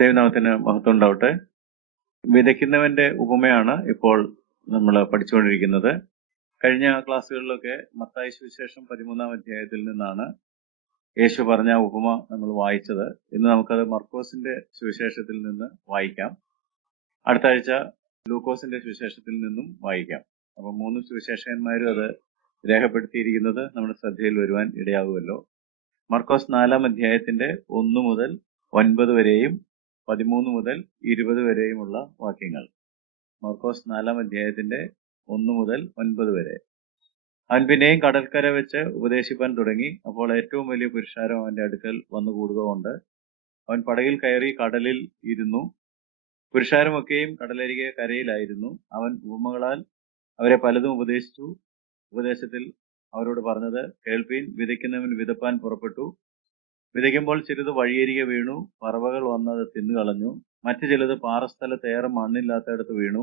ദൈവനാമത്തിന് മഹത്വം ഉണ്ടാവട്ടെ. വിതയ്ക്കുന്നവന്റെ ഉപമയാണ് ഇപ്പോൾ നമ്മൾ പഠിച്ചുകൊണ്ടിരിക്കുന്നത്. കഴിഞ്ഞ ക്ലാസ്സുകളിലൊക്കെ മത്തായി സുവിശേഷം 13-ാം അധ്യായത്തിൽ നിന്നാണ് യേശു പറഞ്ഞ ഉപമ നമ്മൾ വായിച്ചത്. ഇന്ന് നമുക്കത് മർക്കോസിന്റെ സുവിശേഷത്തിൽ നിന്ന് വായിക്കാം. അടുത്ത ആഴ്ച ലൂക്കോസിന്റെ സുവിശേഷത്തിൽ നിന്നും വായിക്കാം. അപ്പൊ 3 സുവിശേഷകന്മാരും അത് രേഖപ്പെടുത്തിയിരിക്കുന്നത് നമ്മുടെ ശ്രദ്ധയിൽ വരുവാൻ ഇടയാകുമല്ലോ. മർക്കോസ് 4-ാം അധ്യായത്തിന്റെ 1 മുതൽ 9 വരെയും 13 മുതൽ 20 വരെയുമുള്ള വാക്യങ്ങൾ. മർക്കോസ് 4-ാം അധ്യായത്തിന്റെ 1 മുതൽ 9 വരെ. അവൻ പിന്നെയും കടൽക്കര വെച്ച് ഉപദേശിപ്പാൻ തുടങ്ങി. അപ്പോൾ ഏറ്റവും വലിയ പുരുഷാരം അവന്റെ അടുക്കൽ വന്നു കൂടുക കൊണ്ട് അവൻ പടകിൽ കയറി കടലിൽ ഇരുന്നു. പുരുഷാരമൊക്കെയും കടലരികെ കരയിലായിരുന്നു. അവൻ ഉപമകളാൽ അവരെ പലതും ഉപദേശിച്ചു. ഉപദേശത്തിൽ അവരോട് പറഞ്ഞത്, കേൾപ്പീൻ, വിതയ്ക്കുന്നവൻ വിതപ്പാൻ പുറപ്പെട്ടു. വിതയ്ക്കുമ്പോൾ ചിലത് വഴിയരികെ വീണു, പറവകൾ വന്നത് തിന്നുകളഞ്ഞു. മറ്റു ചിലത് പാറസ്ഥലത്ത് ഏറെ മണ്ണില്ലാത്തയിടത്ത് വീണു.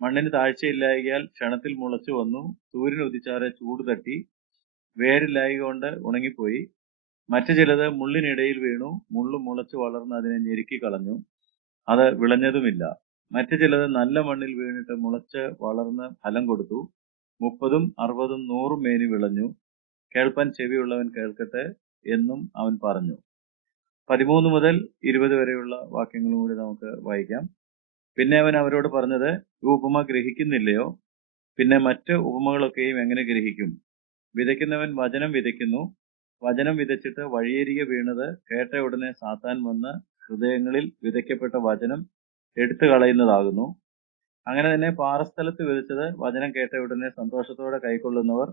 മണ്ണിന് താഴ്ചയില്ലായകയാൽ ക്ഷണത്തിൽ മുളച്ചു വന്നു. സൂര്യൻ ഉദിച്ചാറെ ചൂട് തട്ടി വേരില്ലായക കൊണ്ട് ഉണങ്ങിപ്പോയി. മറ്റു ചിലത് മുള്ളിനിടയിൽ വീണു, മുള്ളു മുളച്ചു വളർന്ന് അതിനെ ഞെരുക്കി കളഞ്ഞു. അത് വിളഞ്ഞതുമില്ല. മറ്റു ചിലത് നല്ല മണ്ണിൽ വീണിട്ട് മുളച്ച് വളർന്ന് ഫലം കൊടുത്തു. 30, 60, 100 മേനി വിളഞ്ഞു. കേൾപ്പാൻ ചെവിയുള്ളവൻ കേൾക്കട്ടെ എന്നും അവൻ പറഞ്ഞു. 13 മുതൽ 20 വരെയുള്ള വാക്യങ്ങളും കൂടി നമുക്ക് വായിക്കാം. പിന്നെ അവൻ അവരോട് പറഞ്ഞത്, ഈ ഉപമ ഗ്രഹിക്കുന്നില്ലയോ? പിന്നെ മറ്റ് ഉപമകളൊക്കെയും എങ്ങനെ ഗ്രഹിക്കും? വിതയ്ക്കുന്നവൻ വചനം വിതയ്ക്കുന്നു. വചനം വിതച്ചിട്ട് വഴിയരികെ വീണത് കേട്ട ഉടനെ സാത്താൻ വന്ന് ഹൃദയങ്ങളിൽ വിതയ്ക്കപ്പെട്ട വചനം എടുത്തു കളയുന്നതാകുന്നു. അങ്ങനെ തന്നെ പാറസ്ഥലത്ത് വിതച്ചത് വചനം കേട്ട ഉടനെ സന്തോഷത്തോടെ കൈക്കൊള്ളുന്നവർ,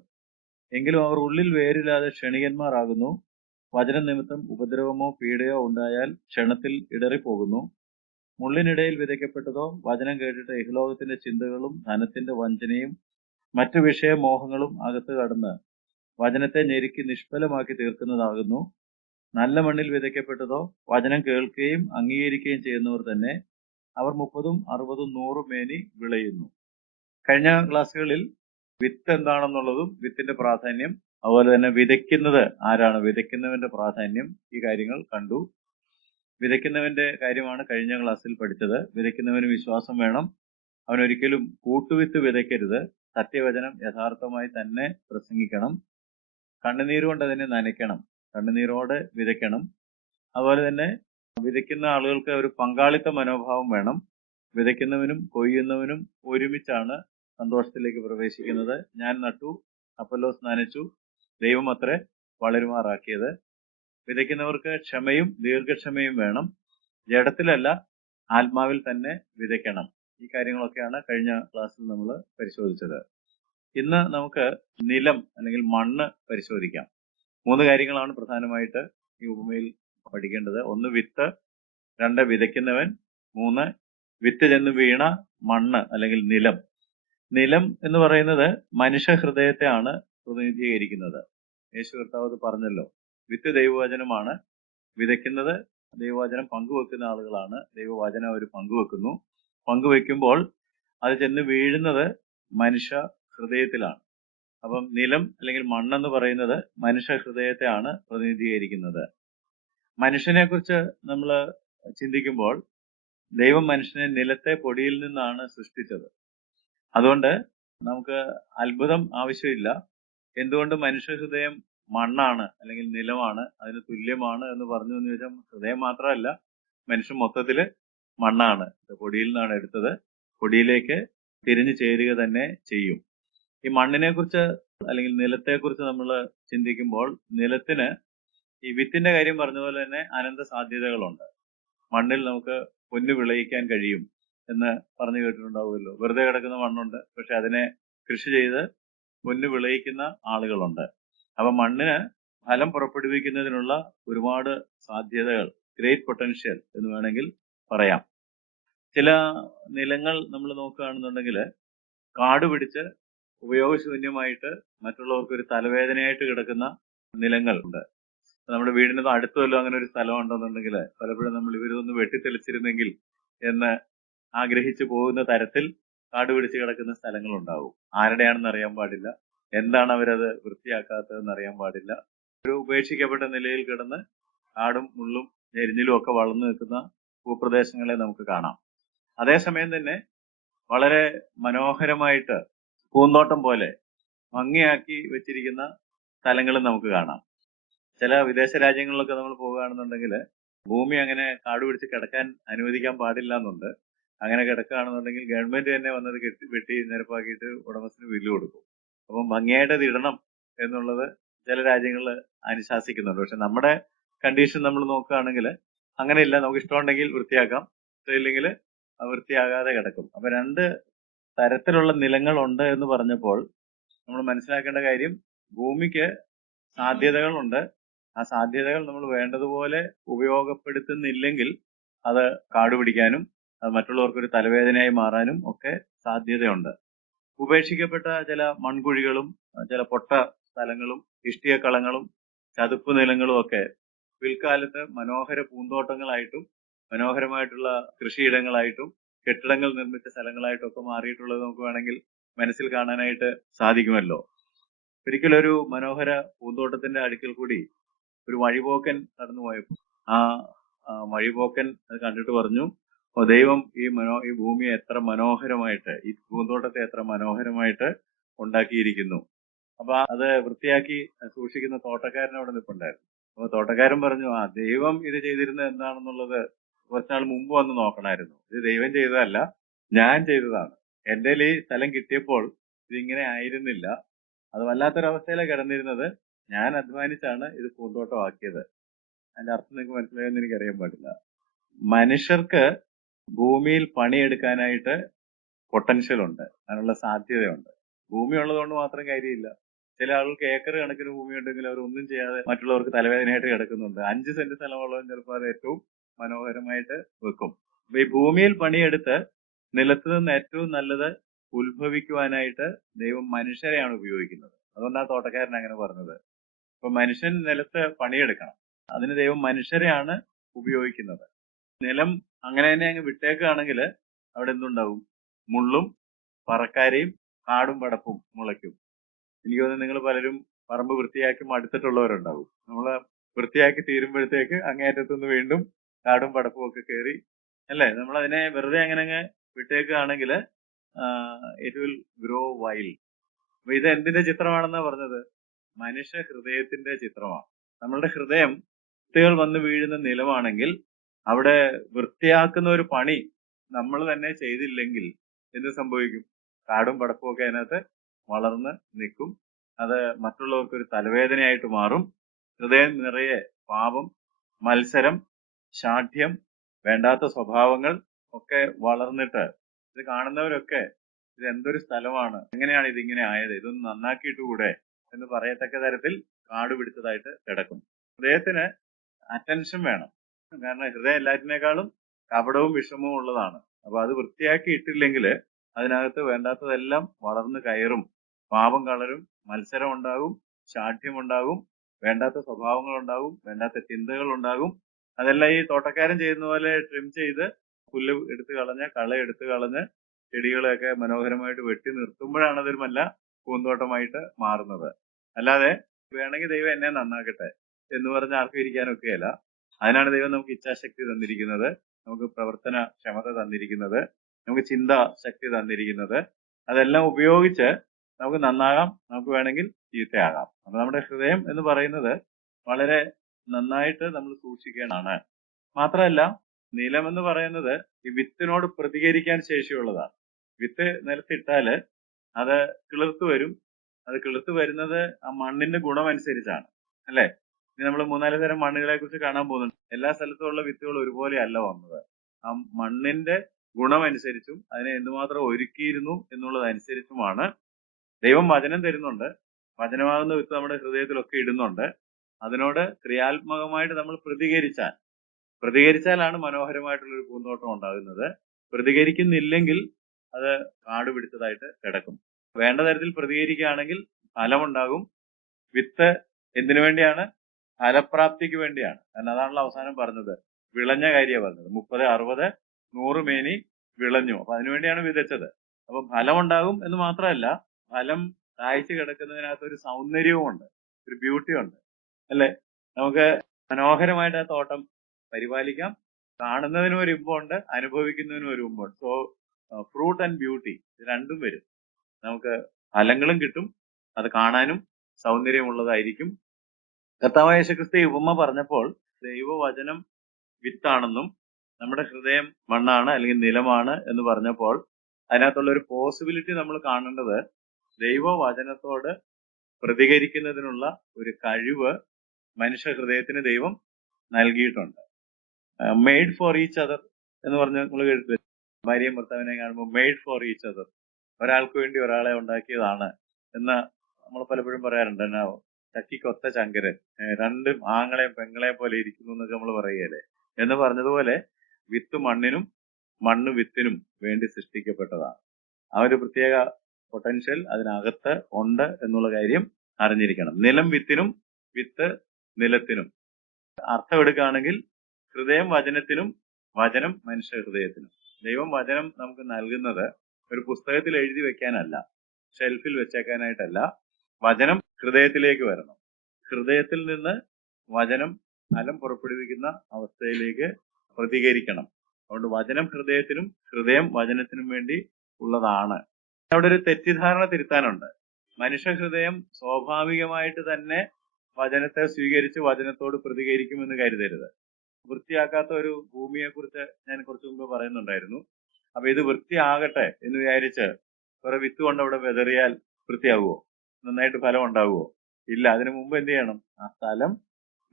എങ്കിലും അവർ ഉള്ളിൽ വേരില്ലാതെ ക്ഷണികന്മാർ ആകുന്നു. വചനം നിമിത്തം ഉപദ്രവമോ പീഡയോ ഉണ്ടായാൽ ക്ഷണത്തിൽ ഇടറിപ്പോകുന്നു. മുള്ളിനിടയിൽ വിതയ്ക്കപ്പെട്ടതോ വചനം കേട്ടിട്ട് ഇഹലോകത്തിന്റെ ചിന്തകളും ധനത്തിന്റെ വഞ്ചനയും മറ്റു വിഷയമോഹങ്ങളും അകത്ത് കടന്ന് വചനത്തെ ഞെരുക്കി നിഷ്ഫലമാക്കി തീർക്കുന്നതാകുന്നു. നല്ല മണ്ണിൽ വിതയ്ക്കപ്പെട്ടതോ വചനം കേൾക്കുകയും അംഗീകരിക്കുകയും ചെയ്യുന്നവർ തന്നെ. അവർ 30, 60, 100 മേനി വിളയുന്നു. കഴിഞ്ഞ ക്ലാസ്സുകളിൽ വിത്ത് എന്താണെന്നുള്ളതും വിത്തിന്റെ പ്രാധാന്യം, അതുപോലെ തന്നെ വിതയ്ക്കുന്നത് ആരാണ്, വിതയ്ക്കുന്നവന്റെ പ്രാധാന്യം, ഈ കാര്യങ്ങൾ കണ്ടു. വിതയ്ക്കുന്നവന്റെ കാര്യമാണ് കഴിഞ്ഞ ക്ലാസ്സിൽ പഠിച്ചത്. വിതയ്ക്കുന്നവന് വിശ്വാസം വേണം. അവനൊരിക്കലും കൂട്ടുവിത്ത് വിതയ്ക്കരുത്. സത്യവചനം യഥാർത്ഥമായി തന്നെ പ്രസംഗിക്കണം. കണ്ണുനീരുകൊണ്ട് അതിനെ നനയ്ക്കണം. കണ്ണുനീരോടെ വിതയ്ക്കണം. അതുപോലെ തന്നെ വിതയ്ക്കുന്ന ആളുകൾക്ക് ഒരു പങ്കാളിത്ത മനോഭാവം വേണം. വിതയ്ക്കുന്നവനും കൊയ്യുന്നവനും ഒരുമിച്ചാണ് സന്തോഷത്തിലേക്ക് പ്രവേശിക്കുന്നത്. ഞാൻ നട്ടു, അപ്പൊല്ലോസ് നനച്ചു, ദൈവം അത്രേ വളരുമാറാക്കിയത്. വിതയ്ക്കുന്നവർക്ക് ക്ഷമയും ദീർഘക്ഷമയും വേണം. ജഡത്തിലല്ല, ആത്മാവിൽ തന്നെ വിതയ്ക്കണം. ഈ കാര്യങ്ങളൊക്കെയാണ് കഴിഞ്ഞ ക്ലാസ്സിൽ നമ്മൾ പരിശോധിച്ചത്. ഇന്ന് നമുക്ക് നിലം അല്ലെങ്കിൽ മണ്ണ് പരിശോധിക്കാം. 3 കാര്യങ്ങളാണ് പ്രധാനമായിട്ട് ഈ ഉപമയിൽ പഠിക്കേണ്ടത്. 1 വിത്ത്, 2 വിതയ്ക്കുന്നവൻ, 3 വിത്ത് ചെന്ന് വീണ മണ്ണ് അല്ലെങ്കിൽ നിലം. നിലം എന്ന് പറയുന്നത് മനുഷ്യ ഹൃദയത്തെയാണ് പ്രതിനിധീകരിക്കുന്നത്. യേശു കർത്താവ് പറഞ്ഞല്ലോ, വിത്ത് ദൈവവചനമാണ്. വിതയ്ക്കുന്നത് ദൈവവചനം പങ്കുവെക്കുന്ന ആളുകളാണ്. ദൈവവചനം അവർ പങ്കുവെക്കുന്നു. പങ്കുവെക്കുമ്പോൾ അത് ചെന്ന് വീഴുന്നത് മനുഷ്യ ഹൃദയത്തിലാണ്. അപ്പം നിലം അല്ലെങ്കിൽ മണ്ണെന്ന് പറയുന്നത് മനുഷ്യ ഹൃദയത്തെയാണ് പ്രതിനിധീകരിക്കുന്നത്. മനുഷ്യനെ കുറിച്ച് നമ്മൾ ചിന്തിക്കുമ്പോൾ ദൈവം മനുഷ്യനെ നിലത്തെ പൊടിയിൽ നിന്നാണ് സൃഷ്ടിച്ചത്. അതുകൊണ്ട് നമുക്ക് അത്ഭുതം ആവശ്യമില്ല. എന്തുകൊണ്ട് മനുഷ്യ ഹൃദയം മണ്ണാണ് അല്ലെങ്കിൽ നിലമാണ്, അതിന് തുല്യമാണ് എന്ന് പറഞ്ഞു എന്ന് ചോദിച്ചാൽ, ഹൃദയം മാത്രമല്ല, മനുഷ്യൻ മൊത്തത്തില് മണ്ണാണ്. പൊടിയിൽ നിന്നാണ് എടുത്തത്. പൊടിയിലേക്ക് തിരിഞ്ഞു ചേരുക തന്നെ ചെയ്യും. ഈ മണ്ണിനെ കുറിച്ച് അല്ലെങ്കിൽ നിലത്തെ കുറിച്ച് നമ്മൾ ചിന്തിക്കുമ്പോൾ നിലത്തിന് ഈ വിത്തിന്റെ കാര്യം പറഞ്ഞ പോലെ തന്നെ അനന്ത സാധ്യതകളുണ്ട്. മണ്ണിൽ നമുക്ക് പൊന്നു വിളയിക്കാൻ കഴിയും എന്ന് പറഞ്ഞു കേട്ടിട്ടുണ്ടാവുമല്ലോ. വെറുതെ കിടക്കുന്ന മണ്ണുണ്ട്, പക്ഷെ അതിനെ കൃഷി ചെയ്ത് പൊന്നു വിളയിക്കുന്ന ആളുകളുണ്ട്. അപ്പൊ മണ്ണിന് ഫലം പുറപ്പെടുവിക്കുന്നതിനുള്ള ഒരുപാട് സാധ്യതകൾ, ഗ്രേറ്റ് പൊട്ടൻഷ്യൽ എന്ന് വേണമെങ്കിൽ പറയാം. ചില നിലങ്ങൾ നമ്മൾ നോക്കുകയാണെന്നുണ്ടെങ്കിൽ കാട് പിടിച്ച് ഉപയോഗശൂന്യമായിട്ട് മറ്റുള്ളവർക്ക് ഒരു തലവേദനയായിട്ട് കിടക്കുന്ന നിലങ്ങൾ ഉണ്ട്. നമ്മുടെ വീടിന് അടുത്തുമല്ലോ അങ്ങനെ ഒരു സ്ഥലം ഉണ്ടെന്നുണ്ടെങ്കിൽ പലപ്പോഴും നമ്മൾ ഇവരൊന്ന് വെട്ടിത്തെളിച്ചിരുന്നെങ്കിൽ എന്ന് ആഗ്രഹിച്ചു പോകുന്ന തരത്തിൽ കാട് പിടിച്ച് കിടക്കുന്ന സ്ഥലങ്ങൾ ഉണ്ടാവും. ആരുടെയാണെന്ന് അറിയാൻ പാടില്ല, എന്താണ് അവരത് വൃത്തിയാക്കാത്തതെന്ന് അറിയാൻ പാടില്ല. ഒരു ഉപേക്ഷിക്കപ്പെട്ട നിലയിൽ കിടന്ന് കാടും മുള്ളും ഞെരിഞ്ഞിലും ഒക്കെ വളർന്നു നിൽക്കുന്ന ഭൂപ്രദേശങ്ങളെ നമുക്ക് കാണാം. അതേസമയം തന്നെ വളരെ മനോഹരമായിട്ട് പൂന്തോട്ടം പോലെ ഭംഗിയാക്കി വെച്ചിരിക്കുന്ന സ്ഥലങ്ങളും നമുക്ക് കാണാം. ചില വിദേശ രാജ്യങ്ങളിലൊക്കെ നമ്മൾ പോകുകയാണെന്നുണ്ടെങ്കിൽ ഭൂമി അങ്ങനെ കാട് പിടിച്ച് കിടക്കാൻ അനുവദിക്കാൻ പാടില്ല എന്നുണ്ട്. അങ്ങനെ കിടക്കുകയാണെന്നുണ്ടെങ്കിൽ ഗവൺമെന്റ് തന്നെ വന്നത് വെട്ടി നിരപ്പാക്കിയിട്ട് ഉടമസ്ഥന് ബില്ല് കൊടുക്കും. അപ്പം ഭംഗിയായിട്ട് അത് ഇടണം എന്നുള്ളത് ചില രാജ്യങ്ങളിൽ അനുശാസിക്കുന്നുണ്ട്. പക്ഷെ നമ്മുടെ കണ്ടീഷൻ നമ്മൾ നോക്കുകയാണെങ്കിൽ അങ്ങനെയില്ല. നമുക്ക് ഇഷ്ടമുണ്ടെങ്കിൽ വൃത്തിയാക്കാം, ഇഷ്ടമില്ലെങ്കിൽ വൃത്തിയാകാതെ കിടക്കും. അപ്പൊ രണ്ട് തരത്തിലുള്ള നിലങ്ങളുണ്ട് എന്ന് പറഞ്ഞപ്പോൾ നമ്മൾ മനസ്സിലാക്കേണ്ട കാര്യം, ഭൂമിക്ക് സാധ്യതകളുണ്ട്. ആ സാധ്യതകൾ നമ്മൾ വേണ്ടതുപോലെ ഉപയോഗപ്പെടുത്തുന്നില്ലെങ്കിൽ അത് കാട് പിടിക്കാനും അത് മറ്റുള്ളവർക്കൊരു തലവേദനയായി മാറാനും ഒക്കെ സാധ്യതയുണ്ട്. ഉപേക്ഷിക്കപ്പെട്ട ചില മൺകുഴികളും ചില പൊട്ട സ്ഥലങ്ങളും ഇഷ്ടികക്കളങ്ങളും ചതുപ്പ് നിലങ്ങളും ഒക്കെ പിൽക്കാലത്ത് മനോഹര പൂന്തോട്ടങ്ങളായിട്ടും മനോഹരമായിട്ടുള്ള കൃഷിയിടങ്ങളായിട്ടും കെട്ടിടങ്ങൾ നിർമ്മിച്ച സ്ഥലങ്ങളായിട്ടും ഒക്കെ മാറിയിട്ടുള്ളത് നമുക്ക് വേണമെങ്കിൽ മനസ്സിൽ കാണാനായിട്ട് സാധിക്കുമല്ലോ. ഒരിക്കലൊരു മനോഹര പൂന്തോട്ടത്തിന്റെ അടുക്കൽ കൂടി ഒരു വഴിപോക്കൻ കടന്നുപോയപ്പോൾ ആ വഴിപോക്കൻ അത് കണ്ടിട്ട് പറഞ്ഞു, "ഓ, ദൈവം ഈ ഭൂമിയെ എത്ര മനോഹരമായിട്ട്, ഈ പൂന്തോട്ടത്തെ എത്ര മനോഹരമായിട്ട് ഉണ്ടാക്കിയിരിക്കുന്നു." അപ്പൊ അത് വൃത്തിയാക്കി സൂക്ഷിക്കുന്ന തോട്ടക്കാരൻ അവിടെ നിൽപ്പുണ്ടായിരുന്നു. അപ്പൊ തോട്ടക്കാരൻ പറഞ്ഞു, "ആ, ദൈവം ഇത് ചെയ്തിരുന്നത് എന്താണെന്നുള്ളത് കുറച്ചുനാൾ മുമ്പ് വന്ന് നോക്കണമായിരുന്നു. ഇത് ദൈവം ചെയ്തതല്ല, ഞാൻ ചെയ്തതാണ്. എന്റെ ഈ സ്ഥലം കിട്ടിയപ്പോൾ ഇതിങ്ങനെ ആയിരുന്നില്ല. അത് വല്ലാത്തൊരവസ്ഥയിലാണ് കിടന്നിരുന്നത്. ഞാൻ അധ്വാനിച്ചാണ് ഇത് പൂന്തോട്ടമാക്കിയത്." അതിന്റെ അർത്ഥം നിങ്ങൾക്ക് മനസ്സിലായെന്ന് എനിക്കറിയാൻ പാടില്ല. മനുഷ്യർക്ക് ഭൂമിയിൽ പണിയെടുക്കാനായിട്ട് പൊട്ടൻഷ്യൽ ഉണ്ട്, അതിനുള്ള സാധ്യതയുണ്ട്. ഭൂമി ഉള്ളതുകൊണ്ട് മാത്രം കാര്യമില്ല. ചില ആളുകൾക്ക് ഏക്കർ കണക്കിന് ഭൂമി ഉണ്ടെങ്കിൽ അവർ ഒന്നും ചെയ്യാതെ മറ്റുള്ളവർക്ക് തലവേദനയായിട്ട് കിടക്കുന്നുണ്ട്. 5 സെന്റ് സ്ഥലമുള്ളവൻ ചിലപ്പോൾ അത് ഏറ്റവും മനോഹരമായിട്ട് വെക്കും. അപ്പൊ ഈ ഭൂമിയിൽ പണിയെടുത്ത് നിലത്ത് നിന്ന് ഏറ്റവും നല്ലത് ഉത്ഭവിക്കുവാനായിട്ട് ദൈവം മനുഷ്യരെയാണ് ഉപയോഗിക്കുന്നത്. അതുകൊണ്ടാണ് തോട്ടക്കാരൻ അങ്ങനെ പറഞ്ഞത്. അപ്പൊ മനുഷ്യൻ നിലത്ത് പണിയെടുക്കണം, അതിന് ദൈവം മനുഷ്യരെയാണ് ഉപയോഗിക്കുന്നത്. നിലം അങ്ങനെ തന്നെ അങ്ങ് വിട്ടേക്കുകയാണെങ്കിൽ അവിടെ എന്തുണ്ടാവും? മുള്ളും പറക്കാരയും കാടും പടപ്പും മുളയ്ക്കും. എനിക്ക് തോന്നുന്നു നിങ്ങൾ പലരും പറമ്പ് വൃത്തിയാക്കി മടുത്തിട്ടുള്ളവരുണ്ടാവും. നമ്മള് വൃത്തിയാക്കി തീരുമ്പോഴത്തേക്ക് അങ്ങേയറ്റത്തുനിന്ന് വീണ്ടും കാടും പടപ്പും ഒക്കെ കയറി, അല്ലേ? നമ്മൾ അതിനെ വെറുതെ അങ്ങനെ അങ്ങ് വിട്ടേക്കുകയാണെങ്കിൽ ഇറ്റ് വിൽ ഗ്രോ വൈൽഡ്. അപ്പൊ ഇത് എന്തിന്റെ ചിത്രമാണെന്നാ പറഞ്ഞത്? മനുഷ്യ ഹൃദയത്തിന്റെ ചിത്രമാണ്. നമ്മളുടെ ഹൃദയം കുട്ടികൾ വന്ന് വീഴുന്ന നിലമാണെങ്കിൽ അവിടെ വൃത്തിയാക്കുന്ന ഒരു പണി നമ്മൾ തന്നെ ചെയ്തില്ലെങ്കിൽ എന്ത് സംഭവിക്കും? കാടും പടപ്പും ഒക്കെ അതിനകത്ത് വളർന്ന് നിൽക്കും. അത് മറ്റുള്ളവർക്ക് ഒരു തലവേദനയായിട്ട് മാറും. ഹൃദയം നിറയെ പാപം, മത്സരം, ശാഠ്യം, വേണ്ടാത്ത സ്വഭാവങ്ങൾ ഒക്കെ വളർന്നിട്ട് ഇത് കാണുന്നവരൊക്കെ ഇത് എന്തൊരു സ്ഥലമാണ്, എങ്ങനെയാണ് ഇതിങ്ങനെ ആയത്, ഇതൊന്ന് നന്നാക്കിയിട്ട് കൂടെ എന്ന് പറയത്തക്ക തരത്തിൽ കാട് പിടിച്ചതായിട്ട് കിടക്കും. ഹൃദയത്തിന് അറ്റൻഷൻ വേണം. കാരണം ഹൃദയം എല്ലാറ്റിനേക്കാളും കപടവും വിഷമവും ഉള്ളതാണ്. അപ്പൊ അത് വൃത്തിയാക്കി ഇട്ടില്ലെങ്കിൽ അതിനകത്ത് വേണ്ടാത്തതെല്ലാം വളർന്നു കയറും. പാപം കളരും, മത്സരം ഉണ്ടാകും, ശാഠ്യം ഉണ്ടാകും, വേണ്ടാത്ത സ്വഭാവങ്ങൾ ഉണ്ടാകും, വേണ്ടാത്ത ചിന്തകൾ ഉണ്ടാകും. അതെല്ലാം ഈ തോട്ടക്കാരൻ ചെയ്യുന്ന പോലെ ട്രിം ചെയ്ത് പുല്ല് എടുത്തു കളഞ്ഞ് കള എടുത്തു കളഞ്ഞ് ചെടികളെയൊക്കെ മനോഹരമായിട്ട് വെട്ടി നിർത്തുമ്പോഴാണ് അതൊരു നല്ല പൂന്തോട്ടമായിട്ട് മാറുന്നത്. അല്ലാതെ വേണമെങ്കിൽ ദൈവം എന്നെ നന്നാക്കട്ടെ എന്ന് പറഞ്ഞ് ആർക്കും ഇരിക്കാനൊക്കെയല്ല. അതിനാണ് ദൈവം നമുക്ക് ഇച്ഛാശക്തി തന്നിരിക്കുന്നത്, നമുക്ക് പ്രവർത്തന ക്ഷമത തന്നിരിക്കുന്നത്, നമുക്ക് ചിന്താ ശക്തി തന്നിരിക്കുന്നത്. അതെല്ലാം ഉപയോഗിച്ച് നമുക്ക് നന്നാകാം, നമുക്ക് വേണമെങ്കിൽ ചീത്തയാകാം. അപ്പൊ നമ്മുടെ ഹൃദയം എന്ന് പറയുന്നത് വളരെ നന്നായിട്ട് നമ്മൾ സൂക്ഷിക്കേണ്ടതാണ്. മാത്രമല്ല, നിലം എന്ന് പറയുന്നത് ഈ വിത്തിനോട് പ്രതികരിക്കാൻ ശേഷിയുള്ളതാണ്. വിത്ത് നിലത്തിട്ടാല് അത് കിളിർത്ത് വരും. അത് കിളിർത്ത് വരുന്നത് ആ മണ്ണിന്റെ ഗുണമനുസരിച്ചാണ്, അല്ലെ? ഇനി നമ്മൾ 3-4 തരം മണ്ണുകളെ കുറിച്ച് കാണാൻ പോകുന്നുണ്ട്. എല്ലാ സ്ഥലത്തുമുള്ള വിത്തുകൾ ഒരുപോലെ അല്ല വന്നത്. ആ മണ്ണിന്റെ ഗുണമനുസരിച്ചും അതിനെ എന്തുമാത്രം ഒരുക്കിയിരുന്നു എന്നുള്ളതനുസരിച്ചുമാണ്. ദൈവം വചനം തരുന്നുണ്ട്, വചനമാകുന്ന വിത്ത് നമ്മുടെ ഹൃദയത്തിലൊക്കെ ഇടുന്നുണ്ട്. അതിനോട് ക്രിയാത്മകമായിട്ട് നമ്മൾ പ്രതികരിച്ചാലാണ് മനോഹരമായിട്ടുള്ളൊരു പൂന്തോട്ടം ഉണ്ടാകുന്നത്. പ്രതികരിക്കുന്നില്ലെങ്കിൽ അത് കാട് പിടിച്ചതായിട്ട് കിടക്കും. വേണ്ട തരത്തിൽ പ്രതികരിക്കുകയാണെങ്കിൽ ഫലമുണ്ടാകും. വിത്ത് എന്തിനു വേണ്ടിയാണ്? ഫലപ്രാപ്തിക്ക് വേണ്ടിയാണ്. കാരണം അതാണല്ലോ അവസാനം പറഞ്ഞത്, വിളഞ്ഞ കാര്യമാണ് പറഞ്ഞത്. 30, 60, 100 മേനി വിളഞ്ഞു. അപ്പൊ അതിനുവേണ്ടിയാണ് വിതച്ചത്. അപ്പൊ ഫലം ഉണ്ടാകും എന്ന് മാത്രമല്ല, ഫലം കായ്ച്ചു കിടക്കുന്നതിനകത്ത് ഒരു സൗന്ദര്യവും ഉണ്ട്, ഒരു ബ്യൂട്ടി ഉണ്ട്, അല്ലെ? നമുക്ക് മനോഹരമായിട്ട് ആ തോട്ടം പരിപാലിക്കാം, കാണുന്നതിനും ഒരു ഇമ്പമുണ്ട്, അനുഭവിക്കുന്നതിനും ഒരു ഇമ്പമുണ്ട്. സോ ഫ്രൂട്ട് ആൻഡ് ബ്യൂട്ടി ഇത് രണ്ടും വരും. നമുക്ക് ഫലങ്ങളും കിട്ടും, അത് കാണാനും സൗന്ദര്യമുള്ളതായിരിക്കും. കർത്താവായ യേശുക്രിസ്തു ഈ ഉപമ പറഞ്ഞപ്പോൾ ദൈവവചനം വിത്താണെന്നും നമ്മുടെ ഹൃദയം മണ്ണാണ് അല്ലെങ്കിൽ നിലമാണ് എന്ന് പറഞ്ഞപ്പോൾ അതിനകത്തുള്ള ഒരു പോസിബിലിറ്റി നമ്മൾ കാണേണ്ടത് ദൈവവചനത്തോട് പ്രതികരിക്കുന്നതിനുള്ള ഒരു കഴിവ് മനുഷ്യ ഹൃദയത്തിന് ദൈവം നൽകിയിട്ടുണ്ട്. മെയ്ഡ് ഫോർ ഈച്ച് അതർ എന്ന് പറഞ്ഞ് നമ്മൾ കേട്ടിട്ടില്ലേ? ഭാര്യയും ഭർത്താവിനെ കാണുമ്പോൾ മെയ്ഡ് ഫോർ ഈച്ച് അതർ, ഒരാൾക്ക് വേണ്ടി ഒരാളെ ഉണ്ടാക്കിയതാണ് എന്ന് നമ്മൾ പലപ്പോഴും പറയാറുണ്ട്. എന്നാ ചക്കിക്കൊത്ത ചങ്കരൻ, രണ്ടും ആങ്ങളെയും പെങ്ങളെയും പോലെ ഇരിക്കുന്നു എന്നൊക്കെ നമ്മൾ പറയുകയല്ലേ. എന്ന് പറഞ്ഞതുപോലെ വിത്ത് മണ്ണിനും മണ്ണ് വിത്തിനും വേണ്ടി സൃഷ്ടിക്കപ്പെട്ടതാണ്. ആ ഒരു പ്രത്യേക പൊട്ടൻഷ്യൽ അതിനകത്ത് ഉണ്ട് എന്നുള്ള കാര്യം അറിഞ്ഞിരിക്കണം. നിലം വിത്തിനും വിത്ത് നിലത്തിനും. അർത്ഥം എടുക്കുകയാണെങ്കിൽ ഹൃദയം വചനത്തിനും വചനം മനുഷ്യ ഹൃദയത്തിനും. ദൈവം വചനം നമുക്ക് നൽകുന്നത് ഒരു പുസ്തകത്തിൽ എഴുതി വെക്കാനല്ല, ഷെൽഫിൽ വെച്ചേക്കാനായിട്ടല്ല. വചനം ഹൃദയത്തിലേക്ക് വരണം. ഹൃദയത്തിൽ നിന്ന് വചനം ഫലം പുറപ്പെടുവിക്കുന്ന അവസ്ഥയിലേക്ക് പ്രതികരിക്കണം. അതുകൊണ്ട് വചനം ഹൃദയത്തിനും ഹൃദയം വചനത്തിനും വേണ്ടി ഉള്ളതാണ്. അവിടെ ഒരു തെറ്റിദ്ധാരണ തിരുത്താനുണ്ട്. മനുഷ്യ ഹൃദയം സ്വാഭാവികമായിട്ട് തന്നെ വചനത്തെ സ്വീകരിച്ച് വചനത്തോട് പ്രതികരിക്കുമെന്ന് കരുതരുത്. വൃത്തിയാക്കാത്ത ഒരു ഭൂമിയെ കുറിച്ച് ഞാൻ കുറച്ചു മുമ്പ് പറയുന്നുണ്ടായിരുന്നു. അപ്പൊ ഇത് വൃത്തിയാകട്ടെ എന്ന് വിചാരിച്ച് കുറെ വിത്ത് കൊണ്ട് അവിടെ വിതറിയാൽ വൃത്തിയാകുമോ? നന്നായിട്ട് ഫലം ഉണ്ടാകുമോ? ഇല്ല. അതിനു മുമ്പ് എന്ത് ചെയ്യണം? ആ സ്ഥലം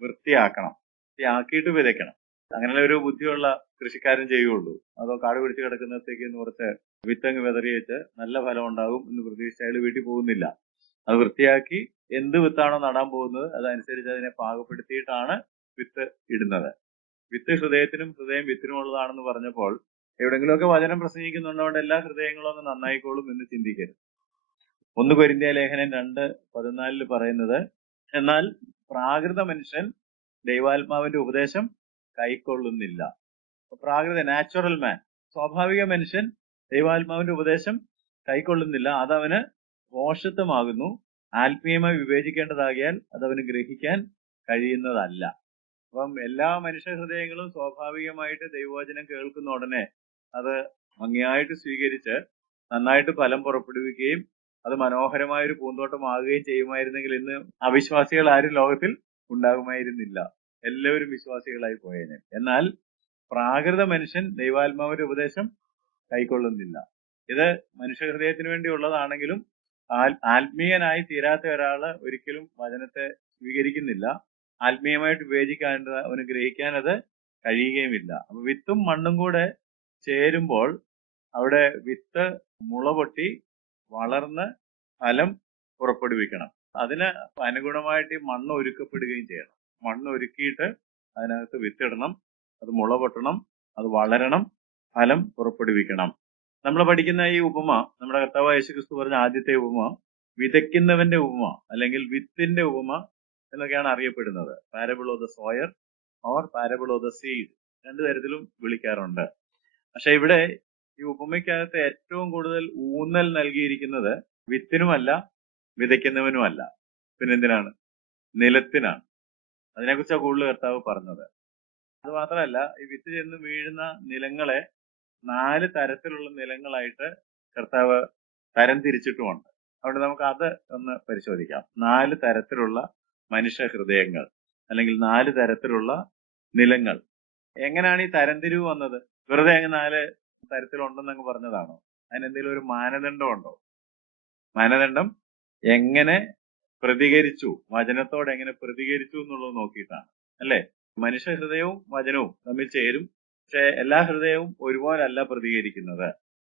വൃത്തിയാക്കണം, വൃത്തിയാക്കിയിട്ട് വിതയ്ക്കണം. അങ്ങനെ ഒരു ബുദ്ധിയുള്ള കൃഷിക്കാരൻ ചെയ്യുള്ളൂ. അതോ കാട് പിടിച്ച് കിടക്കുന്നത്തേക്ക് കുറച്ച് വിത്തങ്ങ് വിതറി വെച്ച് നല്ല ഫലം ഉണ്ടാകും എന്ന് പ്രതീക്ഷിച്ച് അയാൾ വീട്ടിൽ പോകുന്നില്ല. അത് വൃത്തിയാക്കി എന്ത് വിത്താണോ നടാൻ പോകുന്നത് അതനുസരിച്ച് അതിനെ പാകപ്പെടുത്തിയിട്ടാണ് വിത്ത് ഇടുന്നത്. വിത്ത് ഹൃദയത്തിനും ഹൃദയം വിത്തിനുമുള്ളതാണെന്ന് പറഞ്ഞപ്പോൾ എവിടെങ്കിലുമൊക്കെ വചനം പ്രസംഗിക്കുന്നുണ്ടോണ്ട് എല്ലാ ഹൃദയങ്ങളും ഒന്ന് നന്നായിക്കോളും എന്ന് ചിന്തിക്കരുത്. 1 കൊരിന്ത്യർ ലേഖനം 2:14 പറയുന്നത്, എന്നാൽ പ്രാകൃത മനുഷ്യൻ ദൈവാത്മാവിന്റെ ഉപദേശം കൈക്കൊള്ളുന്നില്ല. പ്രാകൃത നാച്ചുറൽ മാൻ, സ്വാഭാവിക മനുഷ്യൻ ദൈവാത്മാവിന്റെ ഉപദേശം കൈക്കൊള്ളുന്നില്ല. അതവന് ഭോഷത്വമാകുന്നു. ആത്മീയമായി വിവേചിക്കേണ്ടതാകിയാൽ അതവന് ഗ്രഹിക്കാൻ കഴിയുന്നതല്ല. അപ്പം എല്ലാ മനുഷ്യ ഹൃദയങ്ങളും സ്വാഭാവികമായിട്ട് ദൈവവചനം കേൾക്കുന്ന ഉടനെ അത് ഭംഗിയായിട്ട് സ്വീകരിച്ച് നന്നായിട്ട് ഫലം പുറപ്പെടുവിക്കുകയും അത് മനോഹരമായ ഒരു പൂന്തോട്ടമാകുകയും ചെയ്യുമായിരുന്നെങ്കിൽ ഇന്ന് അവിശ്വാസികൾ ആരും ലോകത്തിൽ ഉണ്ടാകുമായിരുന്നില്ല. എല്ലാവരും വിശ്വാസികളായി പോയേനെ. എന്നാൽ പ്രാകൃത മനുഷ്യൻ ദൈവാത്മാവിന്റെ ഉപദേശം കൈക്കൊള്ളുന്നില്ല. ഇത് മനുഷ്യ ഹൃദയത്തിന് വേണ്ടി ഉള്ളതാണെങ്കിലും ആത്മീയനായി തീരാത്ത ഒരാള് ഒരിക്കലും വചനത്തെ സ്വീകരിക്കുന്നില്ല. ആത്മീയമായിട്ട് വിവേചിക്കാൻ അവന് ഗ്രഹിക്കാൻ അത് കഴിയുകയുമില്ല. അപ്പൊ വിത്തും മണ്ണും കൂടെ ചേരുമ്പോൾ അവിടെ വിത്ത് മുള പൊട്ടി വളർന്ന് ഫലം പുറപ്പെടുവിക്കണം. അതിന് അനുഗുണമായിട്ട് ഈ മണ്ണ് ഒരുക്കപ്പെടുകയും ചെയ്യണം. മണ്ണ് ഒരുക്കിയിട്ട് അതിനകത്ത് വിത്തിടണം, അത് മുള പൊട്ടണം, അത് വളരണം, ഫലം പുറപ്പെടുവിക്കണം. നമ്മൾ പഠിക്കുന്ന ഈ ഉപമ, നമ്മുടെ കർത്താവ് യേശുക്രിസ്തു പറഞ്ഞ ആദ്യത്തെ ഉപമ വിതയ്ക്കുന്നവന്റെ ഉപമ അല്ലെങ്കിൽ വിത്തിന്റെ ഉപമ എന്നൊക്കെയാണ് അറിയപ്പെടുന്നത്. Parable of the Sawyer or parable of the seed, രണ്ടു തരത്തിലും വിളിക്കാറുണ്ട്. പക്ഷെ ഇവിടെ ഈ ഉപമയ്ക്കകത്ത് ഏറ്റവും കൂടുതൽ ഊന്നൽ നൽകിയിരിക്കുന്നത് വിത്തിനുമല്ല വിതയ്ക്കുന്നവനുമല്ല, പിന്നെന്തിനാണ്? നിലത്തിനാണ്. അതിനെക്കുറിച്ചാണ് കൂടുതൽ കർത്താവ് പറഞ്ഞത്. അത് മാത്രമല്ല, ഈ വിത്ത് ചെന്ന് വീഴുന്ന നിലങ്ങളെ 4 തരത്തിലുള്ള നിലങ്ങളായിട്ട് കർത്താവ് തരം തിരിച്ചിട്ടുമുണ്ട്. അതുകൊണ്ട് നമുക്ക് അത് ഒന്ന് പരിശോധിക്കാം. 4 തരത്തിലുള്ള മനുഷ്യ ഹൃദയങ്ങൾ അല്ലെങ്കിൽ 4 തരത്തിലുള്ള നിലങ്ങൾ. എങ്ങനെയാണ് ഈ തരംതിരിവ് വന്നത്? വെറുതെ അങ്ങ് 4 തരത്തിലുണ്ടെന്നങ്ങ് പറഞ്ഞതാണോ? അതിനെന്തെങ്കിലും ഒരു മാനദണ്ഡം ഉണ്ടോ? മാനദണ്ഡം എങ്ങനെ പ്രതികരിച്ചു, വചനത്തോട് എങ്ങനെ പ്രതികരിച്ചു എന്നുള്ളത് നോക്കിയിട്ടാണ്, അല്ലേ? മനുഷ്യ ഹൃദയവും വചനവും തമ്മിൽ ചേരും. പക്ഷെ എല്ലാ ഹൃദയവും ഒരുപോലല്ല പ്രതികരിക്കുന്നത്.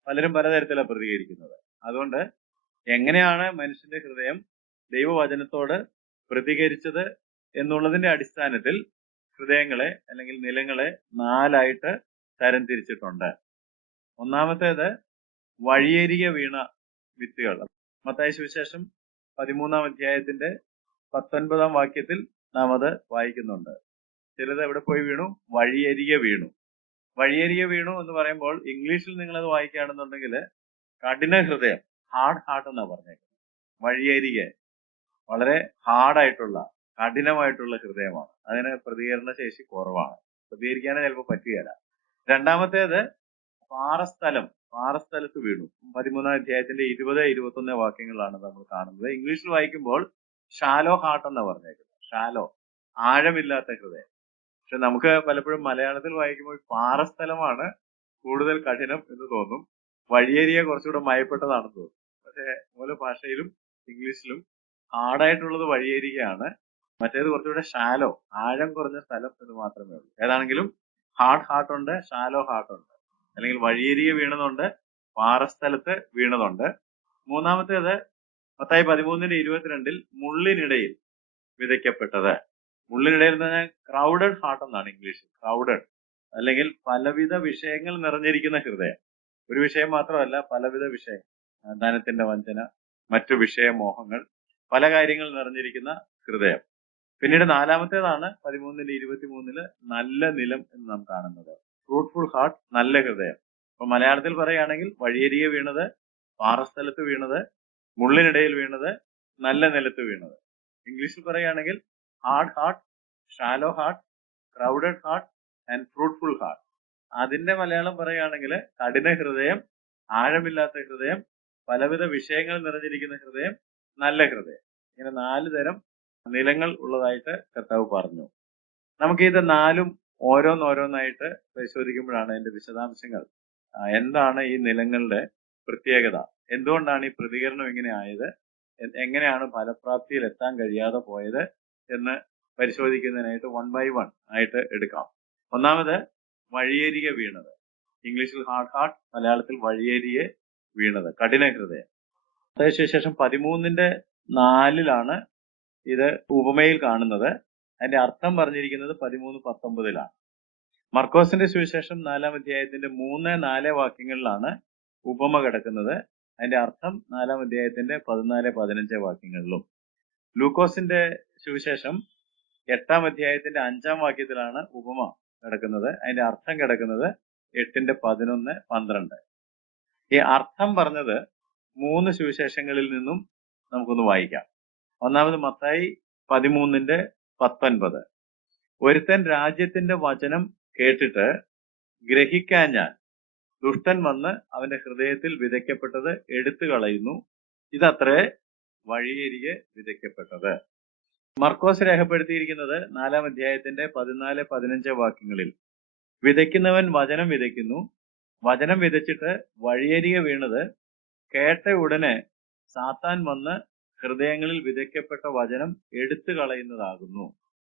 പലരും പലതരത്തിലാണ് പ്രതികരിക്കുന്നത്. അതുകൊണ്ട് എങ്ങനെയാണ് മനുഷ്യന്റെ ഹൃദയം ദൈവവചനത്തോട് പ്രതികരിച്ചത് എന്നുള്ളതിന്റെ അടിസ്ഥാനത്തിൽ ഹൃദയങ്ങളെ അല്ലെങ്കിൽ നിലങ്ങളെ 4ആയിട്ട് തരം തിരിച്ചിട്ടുണ്ട്. ഒന്നാമത്തേത് വഴിയരികെ വീണ വിത്തുകൾ. മത്തായി സുവിശേഷം 13-ാം അധ്യായത്തിന്റെ 19-ാം വാക്യത്തിൽ നാം അത് വായിക്കുന്നുണ്ട്. ചിലത് എവിടെ പോയി വീണു? വഴിയരികെ വീണു. വഴിയരികെ വീണു എന്ന് പറയുമ്പോൾ ഇംഗ്ലീഷിൽ നിങ്ങൾ അത് വായിക്കുകയാണെന്നുണ്ടെങ്കിൽ കഠിന ഹൃദയം, ഹാർഡ് ഹാർട്ട് എന്നാ പറഞ്ഞേക്കുന്നത്. വഴിയരികെ വളരെ ഹാർഡായിട്ടുള്ള കഠിനമായിട്ടുള്ള ഹൃദയമാണ്. അതിന് പ്രതികരണ ശേഷി കുറവാണ്. പ്രതികരിക്കാനേ ചിലപ്പോൾ പറ്റുകയില്ല. രണ്ടാമത്തേത് പാറസ്ഥലത്ത് വീണു. 13-ാം അധ്യായത്തിന്റെ 20-21 വാക്യങ്ങളാണ് നമ്മൾ കാണുന്നത്. ഇംഗ്ലീഷിൽ വായിക്കുമ്പോൾ ഷാലോ ഹാർട്ട് എന്നാ പറഞ്ഞേക്കുന്നത്. ഷാലോ, ആഴമില്ലാത്ത ഹൃദയം. പക്ഷെ നമുക്ക് പലപ്പോഴും മലയാളത്തിൽ വായിക്കുമ്പോൾ പാറസ്ഥലമാണ് കൂടുതൽ കഠിനം എന്ന് തോന്നും. വഴിയേരിയ കുറച്ചുകൂടെ മയപ്പെട്ടതാണെന്ന് തോന്നും. പക്ഷെ മൂലഭാഷയിലും ഇംഗ്ലീഷിലും ഹാർഡായിട്ടുള്ളത് വഴിയേരികയാണ്. മറ്റേത് കുറച്ചുകൂടെ ഷാലോ, ആഴം കുറഞ്ഞ സ്ഥലം എന്ന് മാത്രമേ ഉള്ളൂ. ഏതാണെങ്കിലും ഹാർഡ് ഹാർട്ട് ഉണ്ട്, ഷാലോ ഹാർട്ട് ഉണ്ട്. അല്ലെങ്കിൽ വഴിയേരിയ വീണതുണ്ട്, പാറസ്ഥലത്ത് വീണതുണ്ട്. മൂന്നാമത്തേത് മത്തായി 13:22 മുള്ളിനിടയിൽ വിതയ്ക്കപ്പെട്ടത്. മുള്ളിനിടയിൽ എന്ന് പറഞ്ഞാൽ ക്രൗഡഡ് ഹാർട്ട് എന്നാണ് ഇംഗ്ലീഷിൽ. ക്രൗഡഡ് അല്ലെങ്കിൽ പലവിധ വിഷയങ്ങൾ നിറഞ്ഞിരിക്കുന്ന ഹൃദയം. ഒരു വിഷയം മാത്രമല്ല, പലവിധ വിഷയം. ധനത്തിന്റെ വഞ്ചന, മറ്റു വിഷയമോഹങ്ങൾ, പല കാര്യങ്ങൾ നിറഞ്ഞിരിക്കുന്ന ഹൃദയം. പിന്നീട് നാലാമത്തേതാണ് 13:23 നല്ല നിലം എന്ന് നാം കാണുന്നത്. ഫ്രൂട്ട്ഫുൾ ഹാർട്ട്, നല്ല ഹൃദയം. അപ്പൊ മലയാളത്തിൽ പറയുകയാണെങ്കിൽ വഴിയരികെ വീണത്, പാറസ്ഥലത്ത് വീണത്, മുള്ളിനിടയിൽ വീണത്, നല്ല നിലത്ത് വീണത്. ഇംഗ്ലീഷിൽ പറയുകയാണെങ്കിൽ hard heart, shallow heart, crowded heart and fruitful heart. അതിന്റെ മലയാളം പറയുകയാണെങ്കിൽ കഠിന ഹൃദയം, ആഴമില്ലാത്ത ഹൃദയം, പലവിധ വിഷയങ്ങൾ നിറഞ്ഞിരിക്കുന്ന ഹൃദയം, നല്ല ഹൃദയം. ഇങ്ങനെ 4 തരം നിലങ്ങൾ ഉള്ളതായിട്ട് കർത്താവ് പറഞ്ഞു. നമുക്ക് ഇത് 4ഉം ഓരോന്നോരോന്നായിട്ട് പരിശോധിക്കുമ്പോഴാണ് അതിന്റെ വിശദാംശങ്ങൾ. എന്താണ് ഈ നിലങ്ങളുടെ പ്രത്യേകത, എന്തുകൊണ്ടാണ് ഈ പ്രതികരണം ഇങ്ങനെ ആയത്, എങ്ങനെയാണ് ഫലപ്രാപ്തിയിൽ എത്താൻ കഴിയാതെ പോയത് എന്ന് പരിശോധിക്കുന്നതിനായിട്ട് 1 by 1 ആയിട്ട് എടുക്കാം. ഒന്നാമത് വഴിയേരികെ വീണത്. ഇംഗ്ലീഷിൽ ഹാർഡ് ഹാർട്ട്, മലയാളത്തിൽ വഴിയേരിയെ വീണത്, കഠിന ഹൃദയം. ശേഷം 13:4 ഇത് ഉപമയിൽ കാണുന്നത്. അതിന്റെ അർത്ഥം പറഞ്ഞിരിക്കുന്നത് 13:19 മർക്കോസിന്റെ സുവിശേഷം 4-ാം അധ്യായത്തിന്റെ 3-4 വാക്യങ്ങളിലാണ് ഉപമ കിടക്കുന്നത്. അതിന്റെ അർത്ഥം 4-ാം അധ്യായത്തിന്റെ 14-15 വാക്യങ്ങളിലും. ലൂക്കോസിന്റെ സുവിശേഷം 8-ാം അധ്യായത്തിന്റെ 5-ാം വാക്യത്തിലാണ് ഉപമ കിടക്കുന്നത്. അതിന്റെ അർത്ഥം കിടക്കുന്നത് 8-ന്റെ 11, 12. ഈ അർത്ഥം പറഞ്ഞത് 3 സുവിശേഷങ്ങളിൽ നിന്നും നമുക്കൊന്ന് വായിക്കാം. ഒന്നാമത് മത്തായി 13:19. ഒരുത്തൻ രാജ്യത്തിന്റെ വചനം കേട്ടിട്ട് ഗ്രഹിക്കാഞ്ഞാൽ ദുഷ്ടൻ വന്ന് അവന്റെ ഹൃദയത്തിൽ വിതയ്ക്കപ്പെട്ടത് എടുത്തു കളയുന്നു. ഇതത്രേ വഴിയരികെ വിതയ്ക്കപ്പെട്ടത്. മർക്കോസ് രേഖപ്പെടുത്തിയിരിക്കുന്നത് 4-ാം അധ്യായത്തിന്റെ 14, 15 വാക്യങ്ങളിൽ. വിതയ്ക്കുന്നവൻ വചനം വിതയ്ക്കുന്നു. വചനം വിതച്ചിട്ട് വഴിയരികെ വീണത് കേട്ട ഉടനെ സാത്താൻ വന്ന് ഹൃദയങ്ങളിൽ വിതയ്ക്കപ്പെട്ട വചനം എടുത്തു കളയുന്നതാകുന്നു.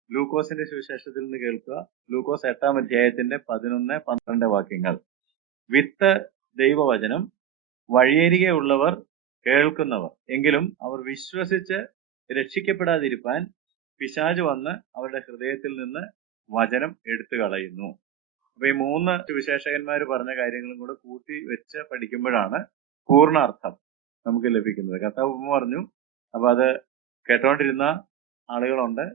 ലൂക്കോസിന്റെ സുവിശേഷത്തിൽ നിന്ന് കേൾക്കുക. ലൂക്കോസ് 8-ാം അധ്യായത്തിന്റെ 11, 12 വാക്യങ്ങൾ. വിത്ത് ദൈവവചനം, വഴിയരികെ ഉള്ളവർ കേൾക്കുന്നവർ, എങ്കിലും അവർ വിശ്വസിച്ച് രക്ഷിക്കപ്പെടാതിരിപ്പാൻ പിശാച് വന്ന് അവരുടെ ഹൃദയത്തിൽ നിന്ന് വചനം എടുത്തു കളയുന്നു. അപ്പൊ ഈ 3 സുവിശേഷകന്മാർ പറഞ്ഞ കാര്യങ്ങളും കൂടെ കൂട്ടി വെച്ച് പഠിക്കുമ്പോഴാണ് പൂർണ്ണ അർത്ഥം നമുക്ക് ലഭിക്കുന്നത്. കർത്താവ് ഉപമ പറഞ്ഞു. അപ്പൊ അത് കേട്ടോണ്ടിരുന്ന ആളുകളുണ്ട്,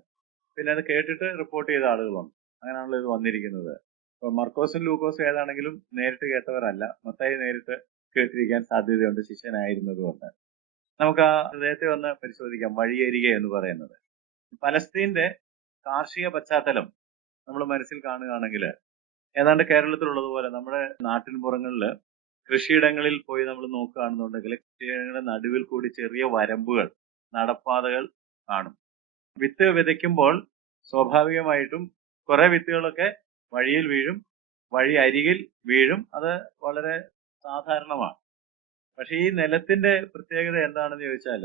പിന്നെ അത് കേട്ടിട്ട് റിപ്പോർട്ട് ചെയ്ത ആളുകളുണ്ട്. അങ്ങനെയാണല്ലോ ഇത് വന്നിരിക്കുന്നത്. അപ്പൊ മർക്കോസും ലൂക്കോസും ഏതാണെങ്കിലും നേരിട്ട് കേട്ടവരല്ല. മത്തായി നേരിട്ട് കേട്ടിരിക്കാൻ സാധ്യതയുണ്ട്, ശിഷ്യനായിരുന്നതുകൊണ്ട്. നമുക്ക് ആ ഹൃദയത്തെ ഒന്ന് പരിശോധിക്കാം. വഴിയരികെ എന്ന് പറയുന്നത് പലസ്തീന്റെ കാർഷിക പശ്ചാത്തലം നമ്മൾ മനസ്സിൽ കാണുകയാണെങ്കിൽ ഏതാണ്ട് കേരളത്തിലുള്ളതുപോലെ നമ്മുടെ നാട്ടിൻപുറങ്ങളിൽ കൃഷിയിടങ്ങളിൽ പോയി നമ്മൾ നോക്കുകയാണെന്നുണ്ടെങ്കിൽ കൃഷിയിടങ്ങളുടെ നടുവിൽ കൂടി ചെറിയ വരമ്പുകൾ, നടപ്പാതകൾ കാണും. വിത്ത് വിതയ്ക്കുമ്പോൾ സ്വാഭാവികമായിട്ടും കുറെ വിത്തുകളൊക്കെ വഴിയിൽ വീഴും, വഴി അരികിൽ വീഴും. അത് വളരെ സാധാരണമാണ്. പക്ഷെ ഈ നിലത്തിന്റെ പ്രത്യേകത എന്താണെന്ന് ചോദിച്ചാൽ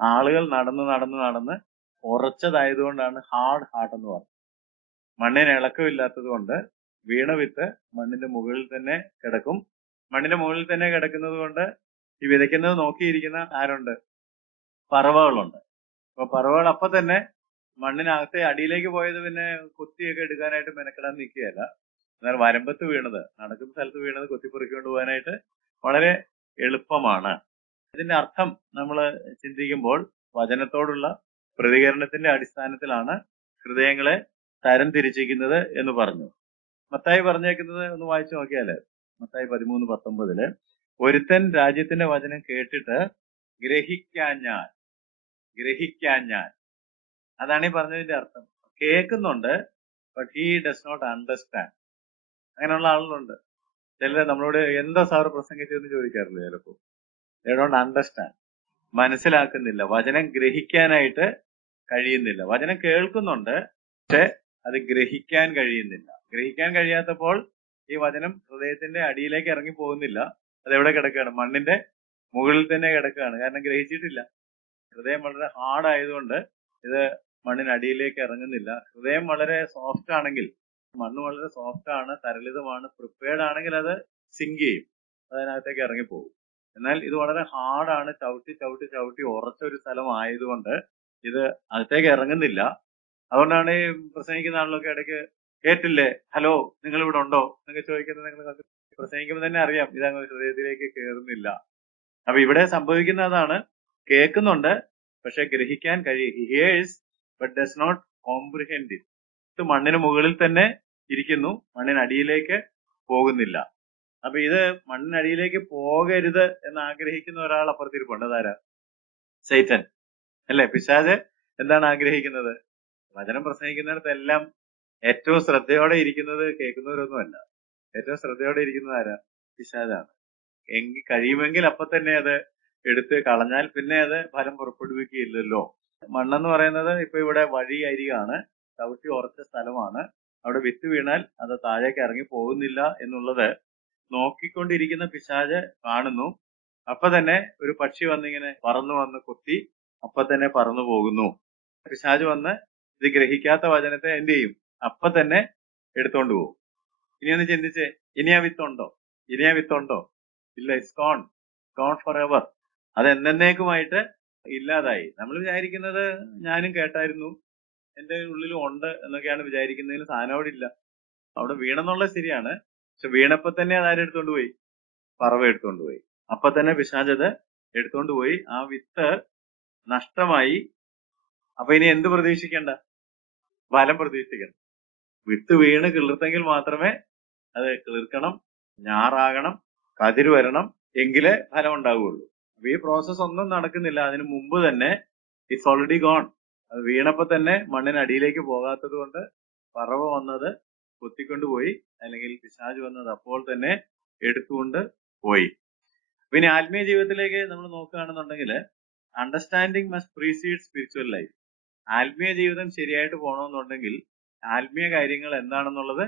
ആളുകൾ നടന്ന് ഉറച്ചതായതുകൊണ്ടാണ് ഹാർഡ് ഹാർട്ട് എന്ന് പറയുന്നത്. മണ്ണിന് ഇളക്കമില്ലാത്തത് കൊണ്ട് വീണ വിത്ത് മണ്ണിന്റെ മുകളിൽ തന്നെ കിടക്കും. മണ്ണിന്റെ മുകളിൽ തന്നെ കിടക്കുന്നത് കൊണ്ട് ഈ വിതയ്ക്കുന്നത് നോക്കിയിരിക്കുന്ന ആരുണ്ട്? പറവകളുണ്ട്. അപ്പൊ പറവകൾ അപ്പൊ തന്നെ മണ്ണിനകത്തെ അടിയിലേക്ക് പോയത് പിന്നെ കൊത്തിയൊക്കെ എടുക്കാനായിട്ട് മെനക്കെടാൻ നിൽക്കുകയല്ല. എന്നാൽ വരമ്പത്ത് വീണത്, നടക്കുന്ന സ്ഥലത്ത് വീണത് കൊത്തിപ്പറിക്കൊണ്ട് പോകാനായിട്ട് വളരെ എളുപ്പമാണ്. ഇതിന്റെ അർത്ഥം നമ്മൾ ചിന്തിക്കുമ്പോൾ വചനത്തോടുള്ള പ്രതികരണത്തിന്റെ അടിസ്ഥാനത്തിലാണ് ഹൃദയങ്ങളെ തരം തിരിച്ചിരിക്കുന്നത് എന്ന് പറഞ്ഞു. മത്തായി പറഞ്ഞേക്കുന്നത് ഒന്ന് വായിച്ചു നോക്കിയാല്, മത്തായി 13:19 ഒരുത്തൻ രാജ്യത്തിന്റെ വചനം കേട്ടിട്ട് ഗ്രഹിക്കാഞ്ഞാൽ, അതാണ് ഈ പറഞ്ഞതിന്റെ അർത്ഥം. കേൾക്കുന്നുണ്ട്, but he does not understand. അങ്ങനെയുള്ള ആളുകളുണ്ട്. ചിലർ നമ്മളോട് എന്താ സാർ പ്രസംഗിച്ചതെന്ന് ചോദിക്കാറില്ല ചിലപ്പോൾ. They don't understand. മനസ്സിലാക്കുന്നില്ല, വചനം ഗ്രഹിക്കാനായിട്ട് കഴിയുന്നില്ല. വചനം കേൾക്കുന്നുണ്ട്, പക്ഷെ അത് ഗ്രഹിക്കാൻ കഴിയുന്നില്ല. ഗ്രഹിക്കാൻ കഴിയാത്തപ്പോൾ ഈ വചനം ഹൃദയത്തിന്റെ അടിയിലേക്ക് ഇറങ്ങി പോകുന്നില്ല. അതെവിടെ കിടക്കുകയാണ്? മണ്ണിന്റെ മുകളിൽ തന്നെ കിടക്കുകയാണ്. കാരണം ഗ്രഹിച്ചിട്ടില്ല. ഹൃദയം വളരെ ഹാർഡ് ആയതുകൊണ്ട് ഇത് മണ്ണിനടിയിലേക്ക് ഇറങ്ങുന്നില്ല. ഹൃദയം വളരെ സോഫ്റ്റ് ആണെങ്കിൽ, മണ്ണ് വളരെ സോഫ്റ്റ് ആണ്, തരളിതമാണ്, പ്രിപ്പയർഡ് ആണെങ്കിൽ അത് സിങ്ക് ചെയ്യും, അതിനകത്തേക്ക് ഇറങ്ങിപ്പോകും. എന്നാൽ ഇത് വളരെ ഹാർഡാണ്, ചവിട്ടി ചവിട്ടി ചവിട്ടി ഉറച്ച ഒരു സ്ഥലം ആയതുകൊണ്ട് ഇത് അകത്തേക്ക് ഇറങ്ങുന്നില്ല. അതുകൊണ്ടാണ് ഈ പ്രസംഗിക്കുന്ന ആളിലൊക്കെ ഇടയ്ക്ക് കേട്ടില്ലേ, ഹലോ നിങ്ങൾ ഇവിടെ ഉണ്ടോ എന്നൊക്കെ ചോദിക്കുന്നത് നിങ്ങൾ പ്രസംഗിക്കുമ്പോൾ തന്നെ അറിയാം ഇതങ്ങ് ഹൃദയത്തിലേക്ക് കയറുന്നില്ല. അപ്പൊ ഇവിടെ സംഭവിക്കുന്ന അതാണ്, കേൾക്കുന്നുണ്ട് പക്ഷെ ഗ്രഹിക്കാൻ hears but does not comprehend it. ഇത് മണ്ണിന് മുകളിൽ തന്നെ ഇരിക്കുന്നു, മണ്ണിനടിയിലേക്ക് പോകുന്നില്ല. അപ്പൊ ഇത് മണ്ണിനടിയിലേക്ക് പോകരുത് എന്ന് ആഗ്രഹിക്കുന്ന ഒരാൾ അപ്പുറത്തിരിപ്പുണ്ട്. അതാരാ? സൈറ്റൻ അല്ലെ? പിശാച് എന്താണ് ആഗ്രഹിക്കുന്നത്? വചനം പ്രസംഗിക്കുന്നിടത്തെല്ലാം ഏറ്റവും ശ്രദ്ധയോടെ ഇരിക്കുന്നത് കേൾക്കുന്നവരൊന്നുമല്ല. ഏറ്റവും ശ്രദ്ധയോടെ ഇരിക്കുന്നത് ആരാ? പിശാചാണ്. കഴിയുമെങ്കിൽ അപ്പൊ തന്നെ അത് എടുത്ത് കളഞ്ഞാൽ പിന്നെ അത് ഫലം പുറപ്പെടുവിക്കുകയില്ലല്ലോ. മണ്ണെന്ന് പറയുന്നത് ഇപ്പൊ ഇവിടെ വഴി അരികാണ്, ചവിട്ടി ഉറച്ച സ്ഥലമാണ്. അവിടെ വിത്ത് വീണാൽ അത് താഴേക്ക് ഇറങ്ങി പോകുന്നില്ല എന്നുള്ളത് നോക്കിക്കൊണ്ടിരിക്കുന്ന പിശാച് കാണുന്നു. അപ്പൊ തന്നെ ഒരു പക്ഷി വന്നിങ്ങനെ പറന്നു വന്ന് കൊത്തി അപ്പൊ തന്നെ പറന്നു പോകുന്നു. പിശാച് വന്ന് ഇത് ഗ്രഹിക്കാത്ത വചനത്തെ എന്ത് ചെയ്യും? അപ്പൊ തന്നെ എടുത്തോണ്ട് പോകും. ഇനി ഒന്ന് ചിന്തിച്ചേ, ഇനി ആ വിത്തുണ്ടോ? ഇനി ആ വിത്തുണ്ടോ? ഇല്ല. It's gone, gone forever. അത് എന്നേക്കുമായിട്ട് ഇല്ലാതായി. നമ്മൾ വിചാരിക്കുന്നത് ഞാനും കേട്ടായിരുന്നു, എന്റെ ഉള്ളിലും ഉണ്ട് എന്നൊക്കെയാണ് വിചാരിക്കുന്നതിന് സാധനം അവിടെ ഇല്ല. അവിടെ വീണെന്നുള്ളത് ശരിയാണ്, പക്ഷെ വീണപ്പോ തന്നെ അത് ആരെടുത്തോണ്ട് പോയി? പറവ എടുത്തോണ്ട് പോയി. അപ്പൊ തന്നെ പിശാചത് എടുത്തോണ്ട് പോയി. ആ വിത്ത് നഷ്ടമായി. അപ്പൊ ഇനി എന്ത് പ്രതീക്ഷിക്കണ്ട? ഫലം പ്രതീക്ഷിക്കണം. വിത്ത് വീണ് കിളിർത്തെങ്കിൽ മാത്രമേ അത് കിളിർക്കണം, ഞാറാകണം, കതിര് വരണം, എങ്കിലേ ഫലം ഉണ്ടാവുകയുള്ളൂ. അപ്പൊ ഈ പ്രോസസ് ഒന്നും നടക്കുന്നില്ല. അതിന് മുമ്പ് തന്നെ ഇറ്റ്സ് ഓൾറെഡി ഗോൺ. അത് വീണപ്പോ തന്നെ മണ്ണിനടിയിലേക്ക് പോകാത്തത് കൊണ്ട് പറവ വന്നത് കൊത്തിക്കൊണ്ടുപോയി, അല്ലെങ്കിൽ പിശാച് വന്നത് അപ്പോൾ തന്നെ എടുത്തുകൊണ്ട് പോയി. പിന്നെ ആത്മീയ ജീവിതത്തിലേക്ക് നമ്മൾ നോക്കുകയാണെന്നുണ്ടെങ്കിൽ അണ്ടർസ്റ്റാൻഡിങ് മസ്റ്റ് പ്രീസീഡ് സ്പിരിച്വൽ ലൈഫ്. ആത്മീയ ജീവിതം ശരിയായിട്ട് പോകണമെന്നുണ്ടെങ്കിൽ ആത്മീയ കാര്യങ്ങൾ എന്താണെന്നുള്ളത്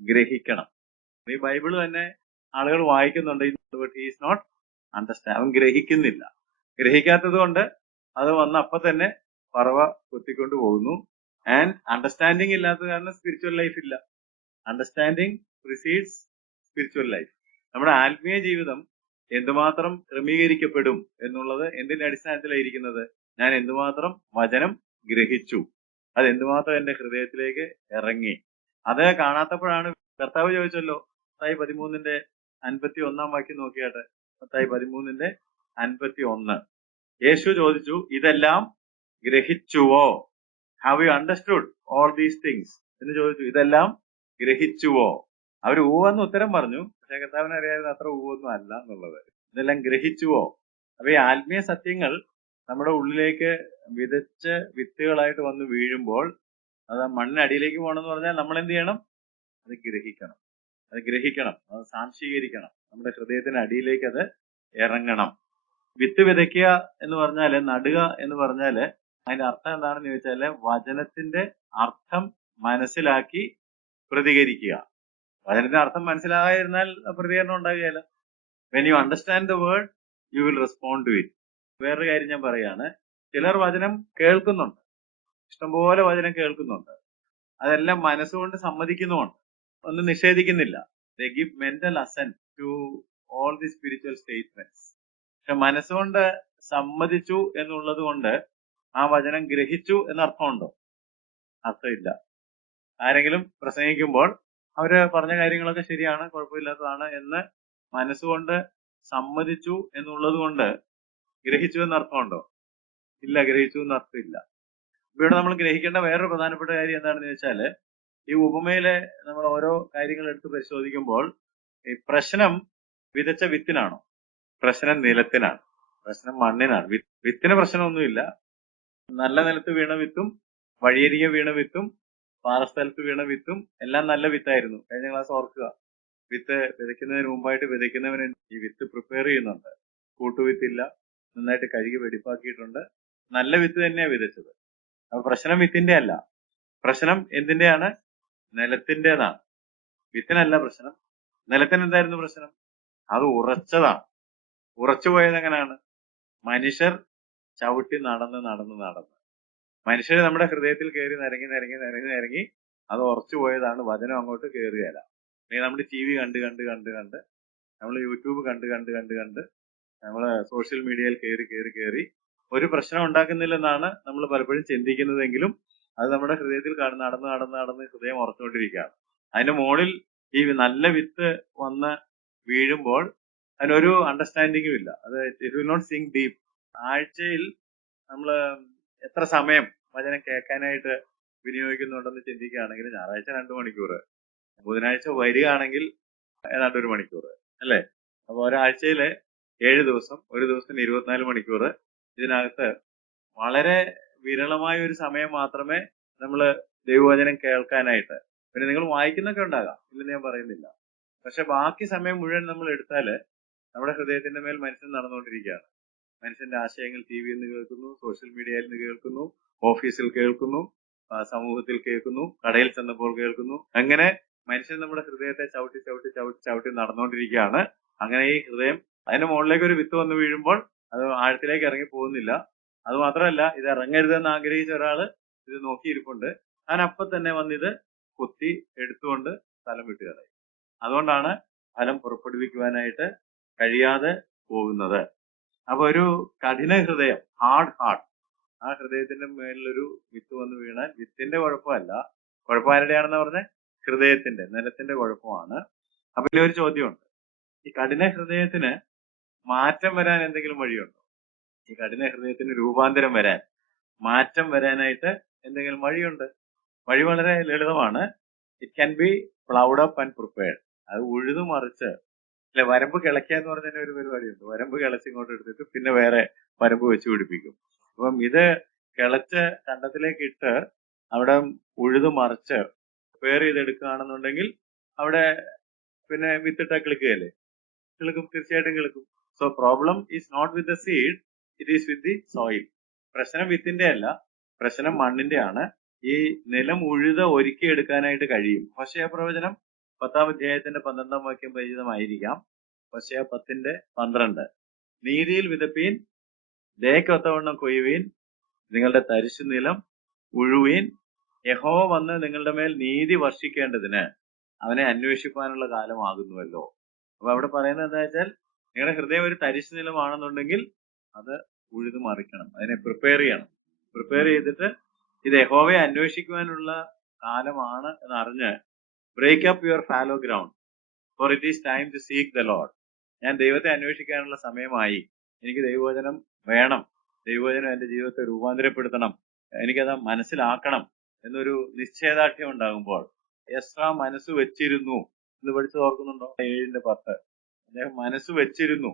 ഗ്രഹിക്കണം. ഈ ബൈബിൾ തന്നെ ആളുകൾ വായിക്കുന്നുണ്ട്, but he is not understand. അവൻ ഗ്രഹിക്കുന്നില്ല. ഗ്രഹിക്കാത്തത് കൊണ്ട് അത് വന്ന് അപ്പൊ തന്നെ പറവ കൊത്തിക്കൊണ്ട് പോകുന്നു. ആൻഡ് അണ്ടർസ്റ്റാൻഡിങ് ഇല്ലാത്ത കാരണം സ്പിരിച്വൽ ലൈഫ് ഇല്ല. Understanding precedes spiritual life. നമ്മുടെ ആത്മീയ ജീവിതം എന്തുമാത്രം ക്രമീകരിക്കപ്പെടും എന്നുള്ളത് എന്തിന്റെ അടിസ്ഥാനത്തിലായിരിക്കുന്നത്? ഞാൻ എന്തുമാത്രം വചനം ഗ്രഹിച്ചു, അത് എന്തുമാത്രം എന്റെ ഹൃദയത്തിലേക്ക് ഇറങ്ങി. അത് കാണാത്തപ്പോഴാണ് കർത്താവ് ചോദിച്ചല്ലോ, മത്തായി 13:51 വാക്യം നോക്കിയാട്ടെ. മത്തായി 13:51 യേശു ചോദിച്ചു, ഇതെല്ലാം ഗ്രഹിച്ചുവോ? Have you understood all these things എന്ന് ചോദിച്ചു. ഇതെല്ലാം ഗ്രഹിച്ചുവോ? അവർ ഊവെന്ന് ഉത്തരം പറഞ്ഞു, പക്ഷെ കർത്താവിനെ അറിയാതെ അത്ര ഊവൊന്നും അല്ല എന്നുള്ളത്. ഇതെല്ലാം ഗ്രഹിച്ചുവോ? അപ്പൊ ഈ ആത്മീയ സത്യങ്ങൾ നമ്മുടെ ഉള്ളിലേക്ക് വിതച്ച് വിത്തുകളായിട്ട് വന്ന് വീഴുമ്പോൾ അത് മണ്ണിനടിയിലേക്ക് പോകണമെന്ന് പറഞ്ഞാൽ നമ്മൾ എന്ത് ചെയ്യണം? അത് ഗ്രഹിക്കണം. അത് ഗ്രഹിക്കണം, അത് സാംശീകരിക്കണം. നമ്മുടെ ഹൃദയത്തിന് അടിയിലേക്ക് അത് ഇറങ്ങണം. വിത്ത് വിതയ്ക്കുക എന്ന് പറഞ്ഞാല്, നടുക എന്ന് പറഞ്ഞാല് അതിന്റെ അർത്ഥം എന്താണെന്ന് ചോദിച്ചാല് വചനത്തിന്റെ അർത്ഥം മനസ്സിലാക്കി പ്രതികരിക്കുക. വചനത്തിന്റെ അർത്ഥം മനസ്സിലാകാതിരുന്നാൽ പ്രതികരണം ഉണ്ടാകുകയില്ല. When you understand the word you will respond to it. വേറൊരു കാര്യം ഞാൻ പറയാണ്, ചിലർ വചനം കേൾക്കുന്നുണ്ട്, ഇഷ്ടംപോലെ വചനം കേൾക്കുന്നുണ്ട്, അതെല്ലാം മനസ്സുകൊണ്ട് സമ്മതിക്കുന്നുമുണ്ട്, ഒന്നും നിഷേധിക്കുന്നില്ല. They give mental assent to all the spiritual statements. പക്ഷെ മനസ്സുകൊണ്ട് സമ്മതിച്ചു എന്നുള്ളത് കൊണ്ട് ആ വചനം ഗ്രഹിച്ചു എന്നർത്ഥമുണ്ടോ? അർത്ഥമില്ല. ആരെങ്കിലും പ്രസംഗിക്കുമ്പോൾ അവര് പറഞ്ഞ കാര്യങ്ങളൊക്കെ ശരിയാണ്, കുഴപ്പമില്ലാത്തതാണ് എന്ന് മനസ്സുകൊണ്ട് സമ്മതിച്ചു എന്നുള്ളത് കൊണ്ട് ഗ്രഹിച്ചു എന്നർത്ഥമുണ്ടോ? ഇല്ല, ഗ്രഹിച്ചു എന്നർത്ഥമില്ല. ഇവിടെ നമ്മൾ ഗ്രഹിക്കേണ്ട വേറൊരു പ്രധാനപ്പെട്ട കാര്യം എന്താണെന്ന് ചോദിച്ചാല്, ഈ ഉപമയിലെ നമ്മൾ ഓരോ കാര്യങ്ങൾ എടുത്ത് പരിശോധിക്കുമ്പോൾ ഈ പ്രശ്നം വിതച്ച വിത്തിനാണോ? പ്രശ്നം നിലത്തിനാണ്. പ്രശ്നം മണ്ണിനാണ്. വിത്തിന് പ്രശ്നമൊന്നുമില്ല. നല്ല നിലത്ത് വീണ വിത്തും വഴിയരികെ വീണ വിത്തും പാറസ്ഥലത്ത് വീണ വിത്തും എല്ലാം നല്ല വിത്തായിരുന്നു. കഴിഞ്ഞ ക്ലാസ് ഓർക്കുക. വിത്ത് വിതയ്ക്കുന്നതിന് മുമ്പായിട്ട് വിതയ്ക്കുന്നവന് ഈ വിത്ത് പ്രിപ്പയർ ചെയ്യുന്നുണ്ട്. കൂട്ടുവിത്തില്ല, നന്നായിട്ട് കഴുകി വെടിപ്പാക്കിയിട്ടുണ്ട്. നല്ല വിത്ത് തന്നെയാണ് വിതച്ചത്. അപ്പൊ പ്രശ്നം വിത്തിന്റെ അല്ല, പ്രശ്നം എന്തിന്റെയാണ്? നിലത്തിന്റേതാണ്. വിത്തിനല്ല പ്രശ്നം. നിലത്തിന് എന്തായിരുന്നു പ്രശ്നം? അത് ഉറച്ചതാണ്. ഉറച്ചു പോയത് എങ്ങനെയാണ്? മനുഷ്യർ ചവിട്ടി നടന്ന് നടന്ന് നടന്ന് മനുഷ്യർ നമ്മുടെ ഹൃദയത്തിൽ കയറി നിരങ്ങി നിരങ്ങി നിരങ്ങി നിരങ്ങി അത് ഉറച്ചു പോയതാണ്. വചനം അങ്ങോട്ട് കയറുകയല്ല. അല്ലെങ്കിൽ നമ്മൾ ടി വി കണ്ട് കണ്ട് കണ്ട് കണ്ട് നമ്മൾ യൂട്യൂബ് കണ്ട് കണ്ട് കണ്ട് കണ്ട് നമ്മള് സോഷ്യൽ മീഡിയയിൽ കയറി കയറി കയറി ഒരു പ്രശ്നം ഉണ്ടാക്കുന്നില്ലെന്നാണ് നമ്മൾ പലപ്പോഴും ചിന്തിക്കുന്നതെങ്കിലും അത് നമ്മുടെ ഹൃദയത്തിൽ നടന്ന് നടന്ന് നടന്ന് ഹൃദയം ഉറച്ചുകൊണ്ടിരിക്കുകയാണ്. അതിന്റെ മുകളിൽ ഈ നല്ല വിത്ത് വന്ന് വീഴുമ്പോൾ അതിനൊരു അണ്ടർസ്റ്റാൻഡിങ്ങും ഇല്ല. അത് it will not sink deep. ആഴ്ചയിൽ നമ്മൾ എത്ര സമയം വചനം കേൾക്കാനായിട്ട് വിനിയോഗിക്കുന്നുണ്ടെന്ന് ചിന്തിക്കുകയാണെങ്കിൽ ഞായറാഴ്ച 2 മണിക്കൂർ, ബുധനാഴ്ച വരികയാണെങ്കിൽ ഏതാണ്ട് 1 മണിക്കൂർ, അല്ലേ? അപ്പൊ ഒരാഴ്ചയില് 7 ദിവസം, ഒരു ദിവസത്തിന് 24 മണിക്കൂർ. ഇതിനകത്ത് വളരെ വിരളമായ ഒരു സമയം മാത്രമേ നമ്മൾ ദൈവവചനം കേൾക്കാനായിട്ട്, പിന്നെ നിങ്ങൾ വായിക്കുന്നൊക്കെ ഉണ്ടാകാം, ഇല്ലെന്ന് ഞാൻ പറയുന്നില്ല. പക്ഷെ ബാക്കി സമയം മുഴുവൻ നമ്മൾ എടുത്താല് നമ്മുടെ ഹൃദയത്തിന്റെ മേൽ മനുഷ്യൻ നടന്നുകൊണ്ടിരിക്കുകയാണ്. മനുഷ്യന്റെ ആശയങ്ങൾ ടി വിയിൽ നിന്ന് കേൾക്കുന്നു, സോഷ്യൽ മീഡിയയിൽ നിന്ന് കേൾക്കുന്നു, ഓഫീസിൽ കേൾക്കുന്നു, സമൂഹത്തിൽ കേൾക്കുന്നു, കടയിൽ ചെന്നപ്പോൾ കേൾക്കുന്നു. അങ്ങനെ മനുഷ്യൻ നമ്മുടെ ഹൃദയത്തെ ചവിട്ടി ചവിട്ടി ചവിട്ടി ചവിട്ടി നടന്നുകൊണ്ടിരിക്കുകയാണ്. അങ്ങനെ ഈ ഹൃദയം അതിന്റെ മുകളിലേക്ക് ഒരു വിത്ത് വന്ന് വീഴുമ്പോൾ അത് ആഴത്തിലേക്ക് ഇറങ്ങി പോകുന്നില്ല. അത് മാത്രമല്ല, ഇത് ഇറങ്ങരുതെന്ന് ആഗ്രഹിച്ച ഒരാള് ഇത് നോക്കിയിരിപ്പുണ്ട്. അതിനപ്പം തന്നെ വന്നിത് കുത്തി എടുത്തുകൊണ്ട് സ്ഥലം വിട്ടു കളയും. അതുകൊണ്ടാണ് ഫലം പുറപ്പെടുവിക്കുവാനായിട്ട് കഴിയാതെ പോകുന്നത്. അപ്പൊ ഒരു കഠിന ഹൃദയം, ഹാർഡ് ഹാർട്ട്, ആ ഹൃദയത്തിന്റെ മേലിലൊരു വിത്ത് വന്ന് വീണാൽ വിത്തിന്റെ കുഴപ്പമല്ല. കുഴപ്പം ആരുടെയാണെന്ന് പറഞ്ഞ ഹൃദയത്തിന്റെ, നിലത്തിന്റെ കുഴപ്പമാണ്. അപ്പൊ ഇതിലൊരു ചോദ്യമുണ്ട്. ഈ കഠിന ഹൃദയത്തിന് മാറ്റം വരാൻ എന്തെങ്കിലും വഴിയുണ്ടോ? ഈ കഠിന ഹൃദയത്തിന് രൂപാന്തരം വരാൻ, മാറ്റം വരാനായിട്ട് എന്തെങ്കിലും വഴിയുണ്ട്? വഴി വളരെ ലളിതമാണ്. It can be ploughed up and prepared. അത് ഉഴുതു മറിച്ച്, അല്ലെ, വരമ്പ് കിളയ്ക്കുക എന്ന് പറഞ്ഞ ഒരു പരിപാടിയുണ്ട്. വരമ്പ് കിളച്ച് ഇങ്ങോട്ട് എടുത്തിട്ട് പിന്നെ വേറെ വരമ്പ് വെച്ച് പിടിപ്പിക്കും. അപ്പം ഇത് കിളച്ച് കണ്ടത്തിലേക്ക് ഇട്ട് അവിടെ ഉഴുതു മറിച്ച് പ്രിപ്പയർ ചെയ്തെടുക്കുകയാണെന്നുണ്ടെങ്കിൽ അവിടെ പിന്നെ വിത്തിട്ടാ കിളിക്കുകയല്ലേ? കിളിക്കും, തീർച്ചയായിട്ടും കിളിക്കും. So problem is not with the seed, it is with the soil. പ്രശ്നം വിത്തിന്റെ അല്ല, പ്രശ്നം മണ്ണിന്റെ ആണ്. ഈ നിലം ഉഴുത ഒരുക്കി എടുക്കാനായിട്ട് കഴിയും. ഹോശേയ പ്രവചനം 10-ാം അധ്യായത്തിന്റെ 12-ാം വാക്യം പരിചിതമായിരിക്കാം. ഹോശേയ 10:12. നീതിയിൽ വിതപ്പീൻ, ദയക്കൊത്തവണ്ണം കൊയ്യുവീൻ, നിങ്ങളുടെ തരിശു നിലം ഉഴുവീൻ. യഹോവ വന്ന് നിങ്ങളുടെ മേൽ നീതി വർഷിക്കേണ്ടതിന് അവനെ അന്വേഷിക്കാനുള്ള കാലമാകുന്നുവല്ലോ. അപ്പൊ അവിടെ പറയുന്നത് എന്താ വെച്ചാൽ, നിങ്ങളുടെ ഹൃദയം ഒരു തരിശു നിലമാണെന്നുണ്ടെങ്കിൽ അത് ഉഴുതു മറിക്കണം, അതിനെ പ്രിപ്പയർ ചെയ്യണം. പ്രിപ്പയർ ചെയ്തിട്ട് ഇത് യഹോവയെ അന്വേഷിക്കുവാനുള്ള കാലമാണ് എന്നറിഞ്ഞ് break up your fallow ground, for it is time to seek the Lord. ഞാൻ ദൈവത്തെ അന്വേഷിക്കാനുള്ള സമയമായി, എനിക്ക് ദൈവവചനം വേണം, ദൈവവചനം എന്റെ ജീവിതത്തെ രൂപാന്തരപ്പെടുത്തണം, എനിക്കത് മനസ്സിലാക്കണം എന്നൊരു നിശ്ചയദാർഢ്യം ഉണ്ടാകുമ്പോൾ, എസ്രാ മനസ്സ് വെച്ചിരുന്നു എന്ന് പഠിച്ചു ഓർക്കുന്നുണ്ടോ? 7:10. അദ്ദേഹം മനസ്സ് വെച്ചിരുന്നു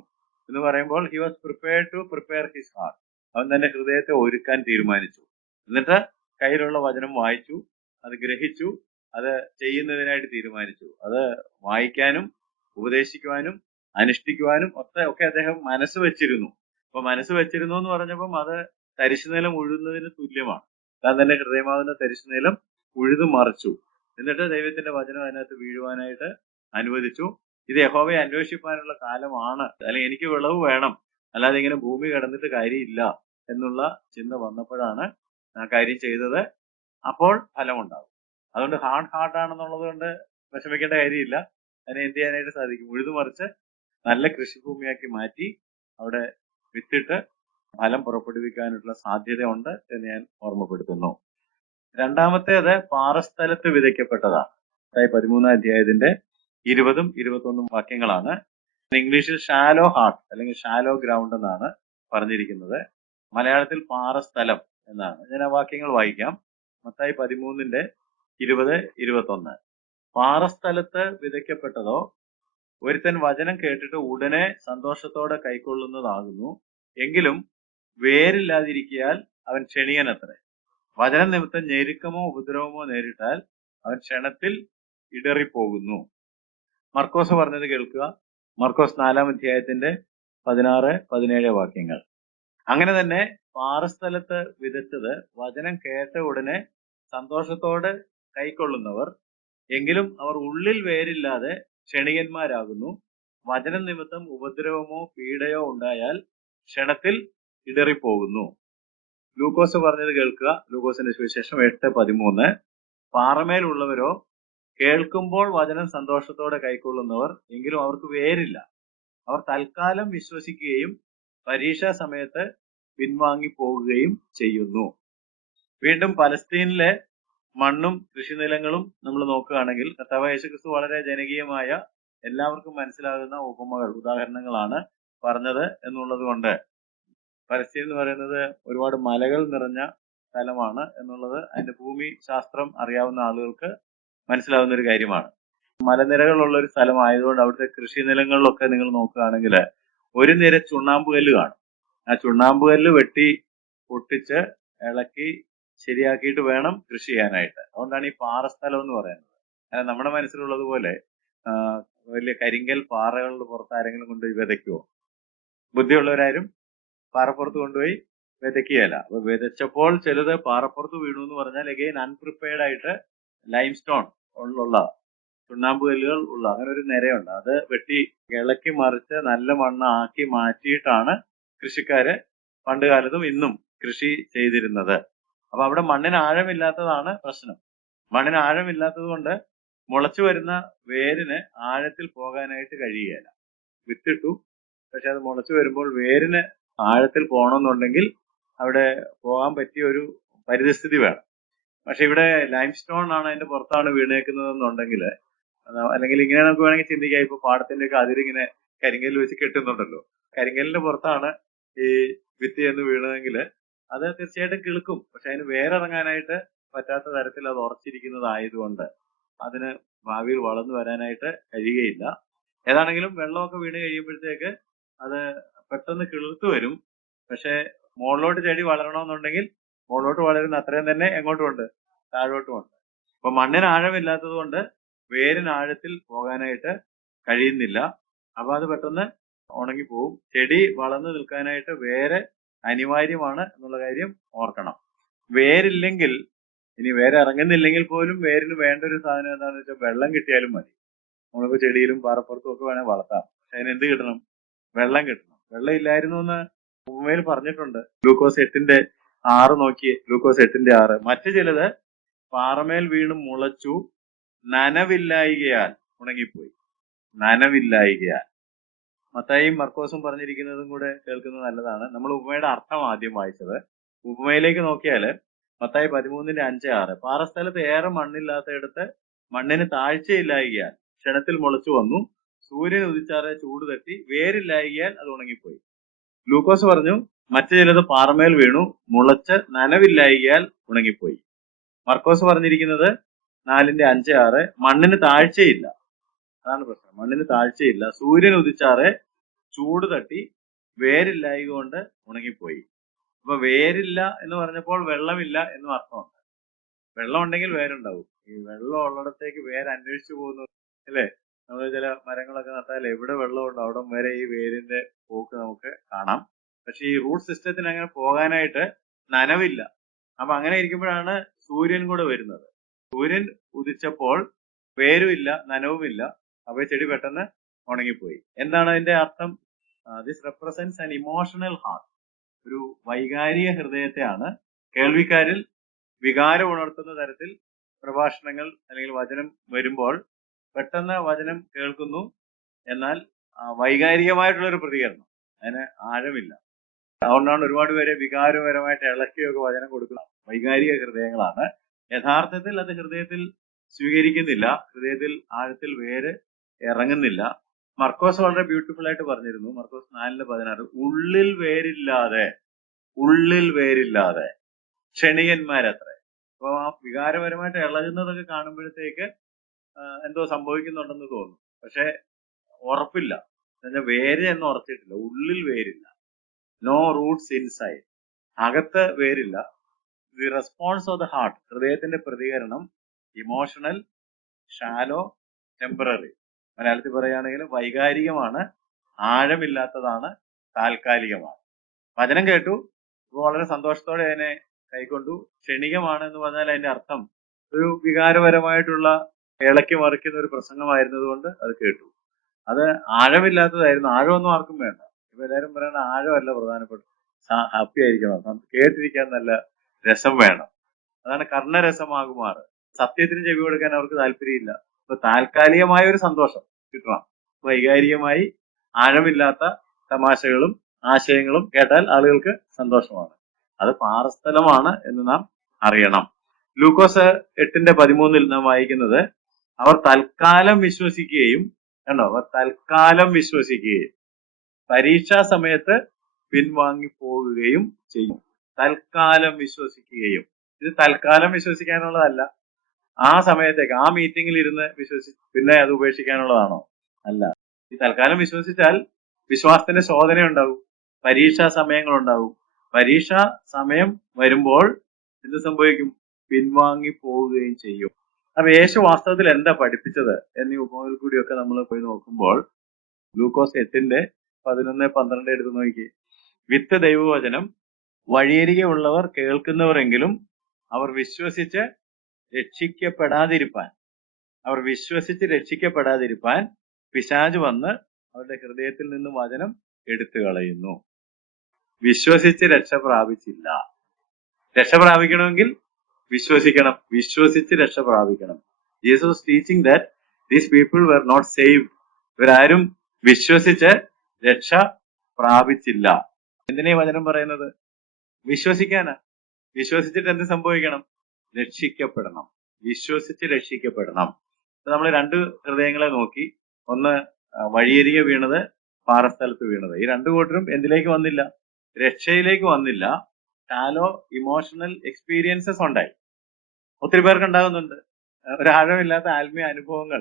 എന്ന് പറയുമ്പോൾ he was prepared to prepare his heart. അവൻ തന്റെ ഹൃദയത്തെ ഒരുക്കാൻ തീരുമാനിച്ചു. എന്നിട്ട് കയ്യിലുള്ള വചനം വായിച്ചു, അത് ഗ്രഹിച്ചു, അത് ചെയ്യുന്നതിനായിട്ട് തീരുമാനിച്ചു. അത് വായിക്കാനും ഉപദേശിക്കുവാനും അനുഷ്ഠിക്കുവാനും ഒക്കെ അദ്ദേഹം മനസ്സ് വെച്ചിരുന്നു. അപ്പൊ മനസ്സ് വെച്ചിരുന്നു എന്ന് പറഞ്ഞപ്പം അത് തരിശുനിലം ഉഴുന്നതിന് തുല്യമാണ്. താൻ തന്നെ ഹൃദയമാകുന്ന തരിശുനിലം ഉഴുതു മറിച്ചു. എന്നിട്ട് ദൈവത്തിന്റെ വചനം അതിനകത്ത് വീഴുവാനായിട്ട് അനുവദിച്ചു. ഇത് യഹോവയെ അന്വേഷിക്കാനുള്ള കാലമാണ്, അല്ലെങ്കിൽ എനിക്ക് വിളവ് വേണം, അല്ലാതെ ഇങ്ങനെ ഭൂമി കിടന്നിട്ട് കാര്യമില്ല എന്നുള്ള ചിന്ത വന്നപ്പോഴാണ് ആ കാര്യം ചെയ്തത്. അപ്പോൾ ഫലമുണ്ടാകും. അതുകൊണ്ട് ഹാർഡ് ഹാർട്ടാണെന്നുള്ളത് കൊണ്ട് വിഷമിക്കേണ്ട കാര്യമില്ല. അതിനെ എന്ത് ചെയ്യാനായിട്ട് സാധിക്കും? ഉഴുതുമറിച്ച് നല്ല കൃഷിഭൂമിയാക്കി മാറ്റി അവിടെ വിത്തിട്ട് ഫലം പുറപ്പെടുവിക്കാനുള്ള സാധ്യത ഉണ്ട് എന്ന് ഞാൻ ഓർമ്മപ്പെടുത്തുന്നു. രണ്ടാമത്തേത് പാറസ്ഥലത്ത് വിതയ്ക്കപ്പെട്ടതാണ്. 13-ാം അധ്യായത്തിന്റെ 20-ഉം 21-ഉം വാക്യങ്ങളാണ്. ഇംഗ്ലീഷിൽ ഷാലോ ഹാർട്ട് അല്ലെങ്കിൽ ഷാലോ ഗ്രൗണ്ട് എന്നാണ് പറഞ്ഞിരിക്കുന്നത്. മലയാളത്തിൽ പാറസ്ഥലം എന്നാണ്. ഞാൻ ആ വാക്യങ്ങൾ വായിക്കാം. മത്തായി 13:20-21. പാറസ്ഥലത്ത് വിതയ്ക്കപ്പെട്ടതോ ഒരുത്തൻ വചനം കേട്ടിട്ട് ഉടനെ സന്തോഷത്തോടെ കൈക്കൊള്ളുന്നതാകുന്നു. എങ്കിലും വേരില്ലാതിരിക്കയാൽ അവൻ ക്ഷണികനത്രേ. വചനം നിമിത്തം ഞെരുക്കമോ ഉപദ്രവമോ നേരിട്ടാൽ അവൻ ക്ഷണത്തിൽ ഇടറിപ്പോകുന്നു. മർക്കോസ് പറഞ്ഞത് കേൾക്കുക. മർക്കോസ് 4-ാം അധ്യായത്തിന്റെ 16-17 വാക്യങ്ങൾ. അങ്ങനെ തന്നെ പാറസ്ഥലത്ത് വിതച്ചത് വചനം കേട്ട ഉടനെ സന്തോഷത്തോടെ കൈക്കൊള്ളുന്നവർ, എങ്കിലും അവർ ഉള്ളിൽ വേരില്ലാതെ ക്ഷണികന്മാരാകുന്നു. വചനം നിമിത്തം ഉപദ്രവമോ പീഡയോ ഉണ്ടായാൽ ക്ഷണത്തിൽ ഇടറിപ്പോകുന്നു. ലൂക്കോസ് പറഞ്ഞത് കേൾക്കുക. ലൂക്കോസിന്റെ സുവിശേഷം 8:13. പാറമേലുള്ളവരോ കേൾക്കുമ്പോൾ വചനം സന്തോഷത്തോടെ കൈക്കൊള്ളുന്നവർ, എങ്കിലും അവർക്ക് വേരില്ല. അവർ തൽക്കാലം വിശ്വസിക്കുകയും പരീക്ഷാ സമയത്ത് പിൻവാങ്ങി പോകുകയും ചെയ്യുന്നു. വീണ്ടും പലസ്തീനിലെ മണ്ണും കൃഷിനിലങ്ങളും നമ്മൾ നോക്കുകയാണെങ്കിൽ കർത്താവായ യേശുക്രിസ്തു വളരെ ജനകീയമായ എല്ലാവർക്കും മനസ്സിലാകുന്ന ഉപമകൾ, ഉദാഹരണങ്ങളാണ് പറഞ്ഞത് എന്നുള്ളത് കൊണ്ട് പലസ്തീൻ എന്ന് പറയുന്നത് ഒരുപാട് മലകൾ നിറഞ്ഞ സ്ഥലമാണ് എന്നുള്ളത് അതിന്റെ ഭൂമി ശാസ്ത്രം അറിയാവുന്ന ആളുകൾക്ക് മനസ്സിലാവുന്ന ഒരു കാര്യമാണ്. മലനിരകളുള്ള ഒരു സ്ഥലമായതുകൊണ്ട് അവിടുത്തെ കൃഷിനിലങ്ങളിലൊക്കെ നിങ്ങൾ നോക്കുകയാണെങ്കിൽ ഒരു നിര ചുണ്ണാമ്പ് കല്ല് കാണും. ആ ചുണ്ണാമ്പ് കല്ല് വെട്ടി പൊട്ടിച്ച് ഇളക്കി ശരിയാക്കിയിട്ട് വേണം കൃഷി ചെയ്യാനായിട്ട്. അതുകൊണ്ടാണ് ഈ പാറസ്ഥലം എന്ന് പറയുന്നത്. അല്ല, നമ്മുടെ മനസ്സിലുള്ളത് പോലെ വലിയ കരിങ്കൽ പാറകളുടെ പുറത്ത് ആരെങ്കിലും കൊണ്ടുപോയി വിതയ്ക്കുമോ? ബുദ്ധിയുള്ളവരാരും പാറപ്പുറത്ത് കൊണ്ടുപോയി വിതയ്ക്കുകയല്ല. അപ്പൊ വിതച്ചപ്പോൾ ചിലത് പാറപ്പുറത്ത് വീണു എന്ന് പറഞ്ഞാൽ എഗെയിൻ അൺപ്രിപ്പയർഡ് ആയിട്ട് ലൈം സ്റ്റോൺ ഉള്ള ചുണ്ണാമ്പ് കല്ലുകൾ ഉള്ള അങ്ങനെ ഒരു നിരയുണ്ട്. അത് വെട്ടി ഇളക്കി മറിച്ച് നല്ല മണ്ണാക്കി മാറ്റിയിട്ടാണ് കൃഷിക്കാര് പണ്ട് കാലത്തും ഇന്നും കൃഷി ചെയ്തിരുന്നത്. അപ്പൊ അവിടെ മണ്ണിന് ആഴമില്ലാത്തതാണ് പ്രശ്നം. മണ്ണിന് ആഴമില്ലാത്തത് കൊണ്ട് മുളച്ചു വരുന്ന വേരിന് ആഴത്തിൽ പോകാനായിട്ട് കഴിയുകയില്ല. വിത്തിട്ടു, പക്ഷെ അത് മുളച്ചു വരുമ്പോൾ വേരിന് ആഴത്തിൽ പോകണമെന്നുണ്ടെങ്കിൽ അവിടെ പോകാൻ പറ്റിയ ഒരു പരിതസ്ഥിതി വേണം. പക്ഷെ ഇവിടെ ലൈം സ്റ്റോൺ ആണ് അതിന്റെ പുറത്താണ് വീണേക്കുന്നതെന്നുണ്ടെങ്കിൽ, അല്ലെങ്കിൽ ഇങ്ങനെ നമുക്ക് വേണമെങ്കിൽ ചിന്തിക്കാം. ഇപ്പൊ പാടത്തിന്റെ ഒക്കെ അതിരിങ്ങനെ കരിങ്കല്ല് വെച്ച് കെട്ടുന്നുണ്ടല്ലോ, കരിങ്കല്ലിന്റെ പുറത്താണ് ഈ വിത്ത് ചെന്ന് വീണതെങ്കിൽ അത് തീർച്ചയായിട്ടും കിളുക്കും. പക്ഷെ അതിന് വേരിറങ്ങാനായിട്ട് പറ്റാത്ത തരത്തിൽ അത് ഉറച്ചിരിക്കുന്നതായതുകൊണ്ട് അതിന് ഭാവിയിൽ വളർന്നു വരാനായിട്ട് കഴിയുകയില്ല. ഏതാണെങ്കിലും വെള്ളമൊക്കെ വീണ് കഴിയുമ്പോഴത്തേക്ക് അത് പെട്ടെന്ന് കിളുത്തു വരും. പക്ഷെ മുകളിലോട്ട് ചെടി വളരണമെന്നുണ്ടെങ്കിൽ മുകളിലോട്ട് വളരുന്ന അത്രയും തന്നെ എങ്ങോട്ടുമുണ്ട്, താഴോട്ടുമുണ്ട്. അപ്പൊ മണ്ണിന് ആഴമില്ലാത്തത് കൊണ്ട് വേരിന് ആഴത്തിൽ പോകാനായിട്ട് കഴിയുന്നില്ല. അപ്പൊ അത് പെട്ടെന്ന് ഉണങ്ങിപ്പോവും. ചെടി വളർന്നു നിൽക്കാനായിട്ട് വേര് അനിവാര്യമാണ് എന്നുള്ള കാര്യം ഓർക്കണം. വേരില്ലെങ്കിൽ, ഇനി വേര് ഇറങ്ങുന്നില്ലെങ്കിൽ പോലും വേരിന് വേണ്ട ഒരു സാധനം എന്താണെന്ന് വെച്ചാൽ വെള്ളം കിട്ടിയാലും മതി. നമ്മളിപ്പോ ചെടിയിലും പാറപ്പുറത്തും ഒക്കെ വേണേൽ വളർത്താം. പക്ഷെ അതിന് എന്ത് കിട്ടണം? വെള്ളം കിട്ടണം. വെള്ളം ഇല്ലായിരുന്നു എന്ന് ഉപമയിൽ പറഞ്ഞിട്ടുണ്ട്. ഗ്ലൂക്കോസ് 8:6 നോക്കിയേ. ഗ്ലൂക്കോസ് 8:6. മറ്റു ചിലത് പാറമേൽ വീണ് മുളച്ചു, നനവില്ലായികയാൽ ഉണങ്ങിപ്പോയി. നനവില്ലായികയാൽ. മത്തായിയും മർക്കോസും പറഞ്ഞിരിക്കുന്നതും കൂടെ കേൾക്കുന്നത് നല്ലതാണ്. നമ്മൾ ഉപമയുടെ അർത്ഥം ആദ്യം വായിച്ചത്. ഉപമയിലേക്ക് നോക്കിയാൽ മത്തായി 13:5-6. പാറസ്ഥലത്ത് ഏറെ മണ്ണില്ലാത്തയിടത്ത് മണ്ണിന് താഴ്ചയില്ലായികയാൽ ക്ഷണത്തിൽ മുളച്ചു വന്നു. സൂര്യൻ ഉദിച്ചാറെ ചൂട് തട്ടി, വേരില്ലായികയാൽ അത് ഉണങ്ങിപ്പോയി. ഗ്ലൂക്കോസ് പറഞ്ഞു മറ്റു ചിലത് പാറമേൽ വീണു മുളച്ച് നനവില്ലായികയാൽ ഉണങ്ങിപ്പോയി. മർക്കോസ് പറഞ്ഞിരിക്കുന്നത് 4:5-6 മണ്ണിന് താഴ്ചയില്ല. അതാണ് പ്രശ്നം. മണ്ണിന് താഴ്ചയില്ല. സൂര്യൻ ഉദിച്ചാറെ ചൂട് തട്ടി, വേരില്ലായക കൊണ്ട് ഉണങ്ങിപ്പോയി. അപ്പൊ വേരില്ല എന്ന് പറഞ്ഞപ്പോൾ വെള്ളമില്ല എന്നും അർത്ഥമുണ്ട്. വെള്ളം ഉണ്ടെങ്കിൽ വേരുണ്ടാവും. ഈ വെള്ളം ഉള്ളിടത്തേക്ക് വേര് അന്വേഷിച്ചു പോകുന്നു അല്ലേ? നമ്മൾ ചില മരങ്ങളൊക്കെ നട്ടാൽ എവിടെ വെള്ളമുണ്ടോ അവിടെ വരെ ഈ വേരിന്റെ പോക്ക് നമുക്ക് കാണാം. പക്ഷെ ഈ റൂട്ട് സിസ്റ്റത്തിന് അങ്ങനെ പോകാനായിട്ട് നനവില്ല. അപ്പൊ അങ്ങനെ ഇരിക്കുമ്പോഴാണ് സൂര്യൻ കൂടെ വരുന്നത്. സൂര്യൻ ഉദിച്ചപ്പോൾ വേരുമില്ല, നനവുമില്ല. അപ്പൊ ചെടി പെട്ടെന്ന് ഉണങ്ങിപ്പോയി. എന്താണ് അതിന്റെ അർത്ഥം? This represents an emotional heart. ഒരു വൈകാരിക ഹൃദയത്തെയാണ്. കേൾവിക്കാരിൽ വികാരം ഉണർത്തുന്ന തരത്തിൽ പ്രഭാഷണങ്ങൾ അല്ലെങ്കിൽ വചനം വരുമ്പോൾ പെട്ടെന്ന് വചനം കേൾക്കുന്നു, എന്നാൽ വൈകാരികമായിട്ടുള്ള ഒരു പ്രതികരണം, അതിന് ആഴമില്ല. അതുകൊണ്ടാണ് ഒരുപാട് പേരെ വികാരപരമായിട്ട് ഇളക്കിയൊക്കെ വചനം കൊടുക്കുന്നത്. വൈകാരിക ഹൃദയങ്ങളാണ്. യഥാർത്ഥത്തിൽ അത് ഹൃദയത്തിൽ സ്വീകരിക്കുന്നില്ല, ഹൃദയത്തിൽ ആഴത്തിൽ വേര് ഇറങ്ങുന്നില്ല. മർക്കോസ് വളരെ ബ്യൂട്ടിഫുൾ ആയിട്ട് പറഞ്ഞിരുന്നു. മർക്കോസ് 4:16 ഉള്ളിൽ വേരില്ലാതെ ക്ഷണികന്മാരത്രേ. അപ്പൊ ആ വികാരപരമായിട്ട് ഇളകുന്നതൊക്കെ കാണുമ്പോഴത്തേക്ക് എന്തോ സംഭവിക്കുന്നുണ്ടെന്ന് തോന്നും. പക്ഷെ ഉറപ്പില്ല. വേര് എന്ന് ഉറച്ചിട്ടില്ല. ഉള്ളിൽ വേരില്ല. No roots inside. അകത്ത് വേരില്ല. The response of the heart, ഹൃദയത്തിന്റെ പ്രതികരണം ഇമോഷണൽ, ഷാലോ, ടെമ്പററി. മലയാളത്തിൽ പറയുകയാണെങ്കിൽ വൈകാരികമാണ്, ആഴമില്ലാത്തതാണ്, താൽക്കാലികമാണ്. വചനം കേട്ടു, വളരെ സന്തോഷത്തോടെ അതിനെ കൈക്കൊണ്ടു. ക്ഷണികമാണ് എന്ന് പറഞ്ഞാൽ അതിന്റെ അർത്ഥം ഒരു വികാരപരമായിട്ടുള്ള ഇളക്കി മറിക്കുന്ന ഒരു പ്രസംഗമായിരുന്നത് കൊണ്ട് അത് കേട്ടു. അത് ആഴമില്ലാത്തതായിരുന്നു. ആഴമൊന്നും ആർക്കും വേണ്ട. ഇപ്പൊ എല്ലാവരും പറയുന്ന ആഴമല്ല പ്രധാനപ്പെട്ട, ഹാപ്പി ആയിരിക്കണം, കേട്ടിരിക്കാൻ നല്ല രസം വേണം. അതാണ് കർണരസമാകുമാറ്. സത്യത്തിന് ചെവി കൊടുക്കാൻ അവർക്ക് താല്പര്യമില്ല. അപ്പൊ താൽക്കാലികമായ ഒരു സന്തോഷം കിട്ടണം. വൈകാരികമായി ആഴമില്ലാത്ത തമാശകളും ആശയങ്ങളും കേട്ടാൽ ആളുകൾക്ക് സന്തോഷമാണ്. അത് പാറസ്ഥലമാണ് എന്ന് നാം അറിയണം. ലൂക്കോസ് 8:13 നാം വായിക്കുന്നത്, അവർ തൽക്കാലം വിശ്വസിക്കുകയും, കണ്ടോ, അവർ തൽക്കാലം വിശ്വസിക്കുകയും പരീക്ഷാ സമയത്ത് പിൻവാങ്ങി പോവുകയും ചെയ്യും. തൽക്കാലം വിശ്വസിക്കുകയും. ഇത് തൽക്കാലം വിശ്വസിക്കാനുള്ളതല്ല. ആ സമയത്തേക്ക് ആ മീറ്റിംഗിൽ ഇരുന്ന് പിന്നെ അത് ഉപേക്ഷിക്കാനുള്ളതാണോ? അല്ല. ഈ തൽക്കാലം വിശ്വസിച്ചാൽ വിശ്വാസത്തിന്റെ ശോധന ഉണ്ടാവും, പരീക്ഷാ സമയങ്ങൾ ഉണ്ടാവും. പരീക്ഷാ സമയം വരുമ്പോൾ എന്ത് സംഭവിക്കും? പിൻവാങ്ങി പോവുകയും ചെയ്യും. അപ്പൊ യേശു വാസ്തവത്തിൽ എന്താ പഠിപ്പിച്ചത് എന്നീ ഉപമകളിൽ കൂടിയൊക്കെ നമ്മൾ പോയി നോക്കുമ്പോൾ ലൂക്കോസ് 8:11-12 എടുത്ത് നോക്കി. വിത്ത് ദൈവവചനം വഴിയരികെ ഉള്ളവർ കേൾക്കുന്നവരെങ്കിലും അവർ വിശ്വസിച്ച് രക്ഷിക്കപ്പെടാതിരിപ്പാൻ പിശാച് വന്ന് അവരുടെ ഹൃദയത്തിൽ നിന്ന് വചനം എടുത്തു കളയുന്നു. വിശ്വസിച്ച് രക്ഷ പ്രാപിച്ചില്ല. രക്ഷ പ്രാപിക്കണമെങ്കിൽ വിശ്വസിക്കണം. വിശ്വസിച്ച് രക്ഷ പ്രാപിക്കണം. Jesus teaching that these people were not saved. ഇവരാരും വിശ്വസിച്ച് രക്ഷ പ്രാപിച്ചില്ല. എന്തിനാ വചനം പറയുന്നത്? വിശ്വസിക്കാനാ. വിശ്വസിച്ചിട്ട് എന്ത് സംഭവിക്കണം? രക്ഷിക്കപ്പെടണം. വിശ്വസിച്ച് രക്ഷിക്കപ്പെടണം. നമ്മൾ രണ്ട് ഹൃദയങ്ങളെ നോക്കി. ഒന്ന് വഴിയരികെ വീണത്, പാറസ്ഥലത്ത് വീണത്. ഈ രണ്ടു കൂട്ടരും എന്തിലേക്ക് വന്നില്ല? രക്ഷയിലേക്ക് വന്നില്ല. ഷാലോ ഇമോഷണൽ എക്സ്പീരിയൻസസ് ഉണ്ടായി. ഒത്തിരി പേർക്ക് ഉണ്ടാകുന്നുണ്ട് ഒരാഴമില്ലാത്ത ആത്മീയ അനുഭവങ്ങൾ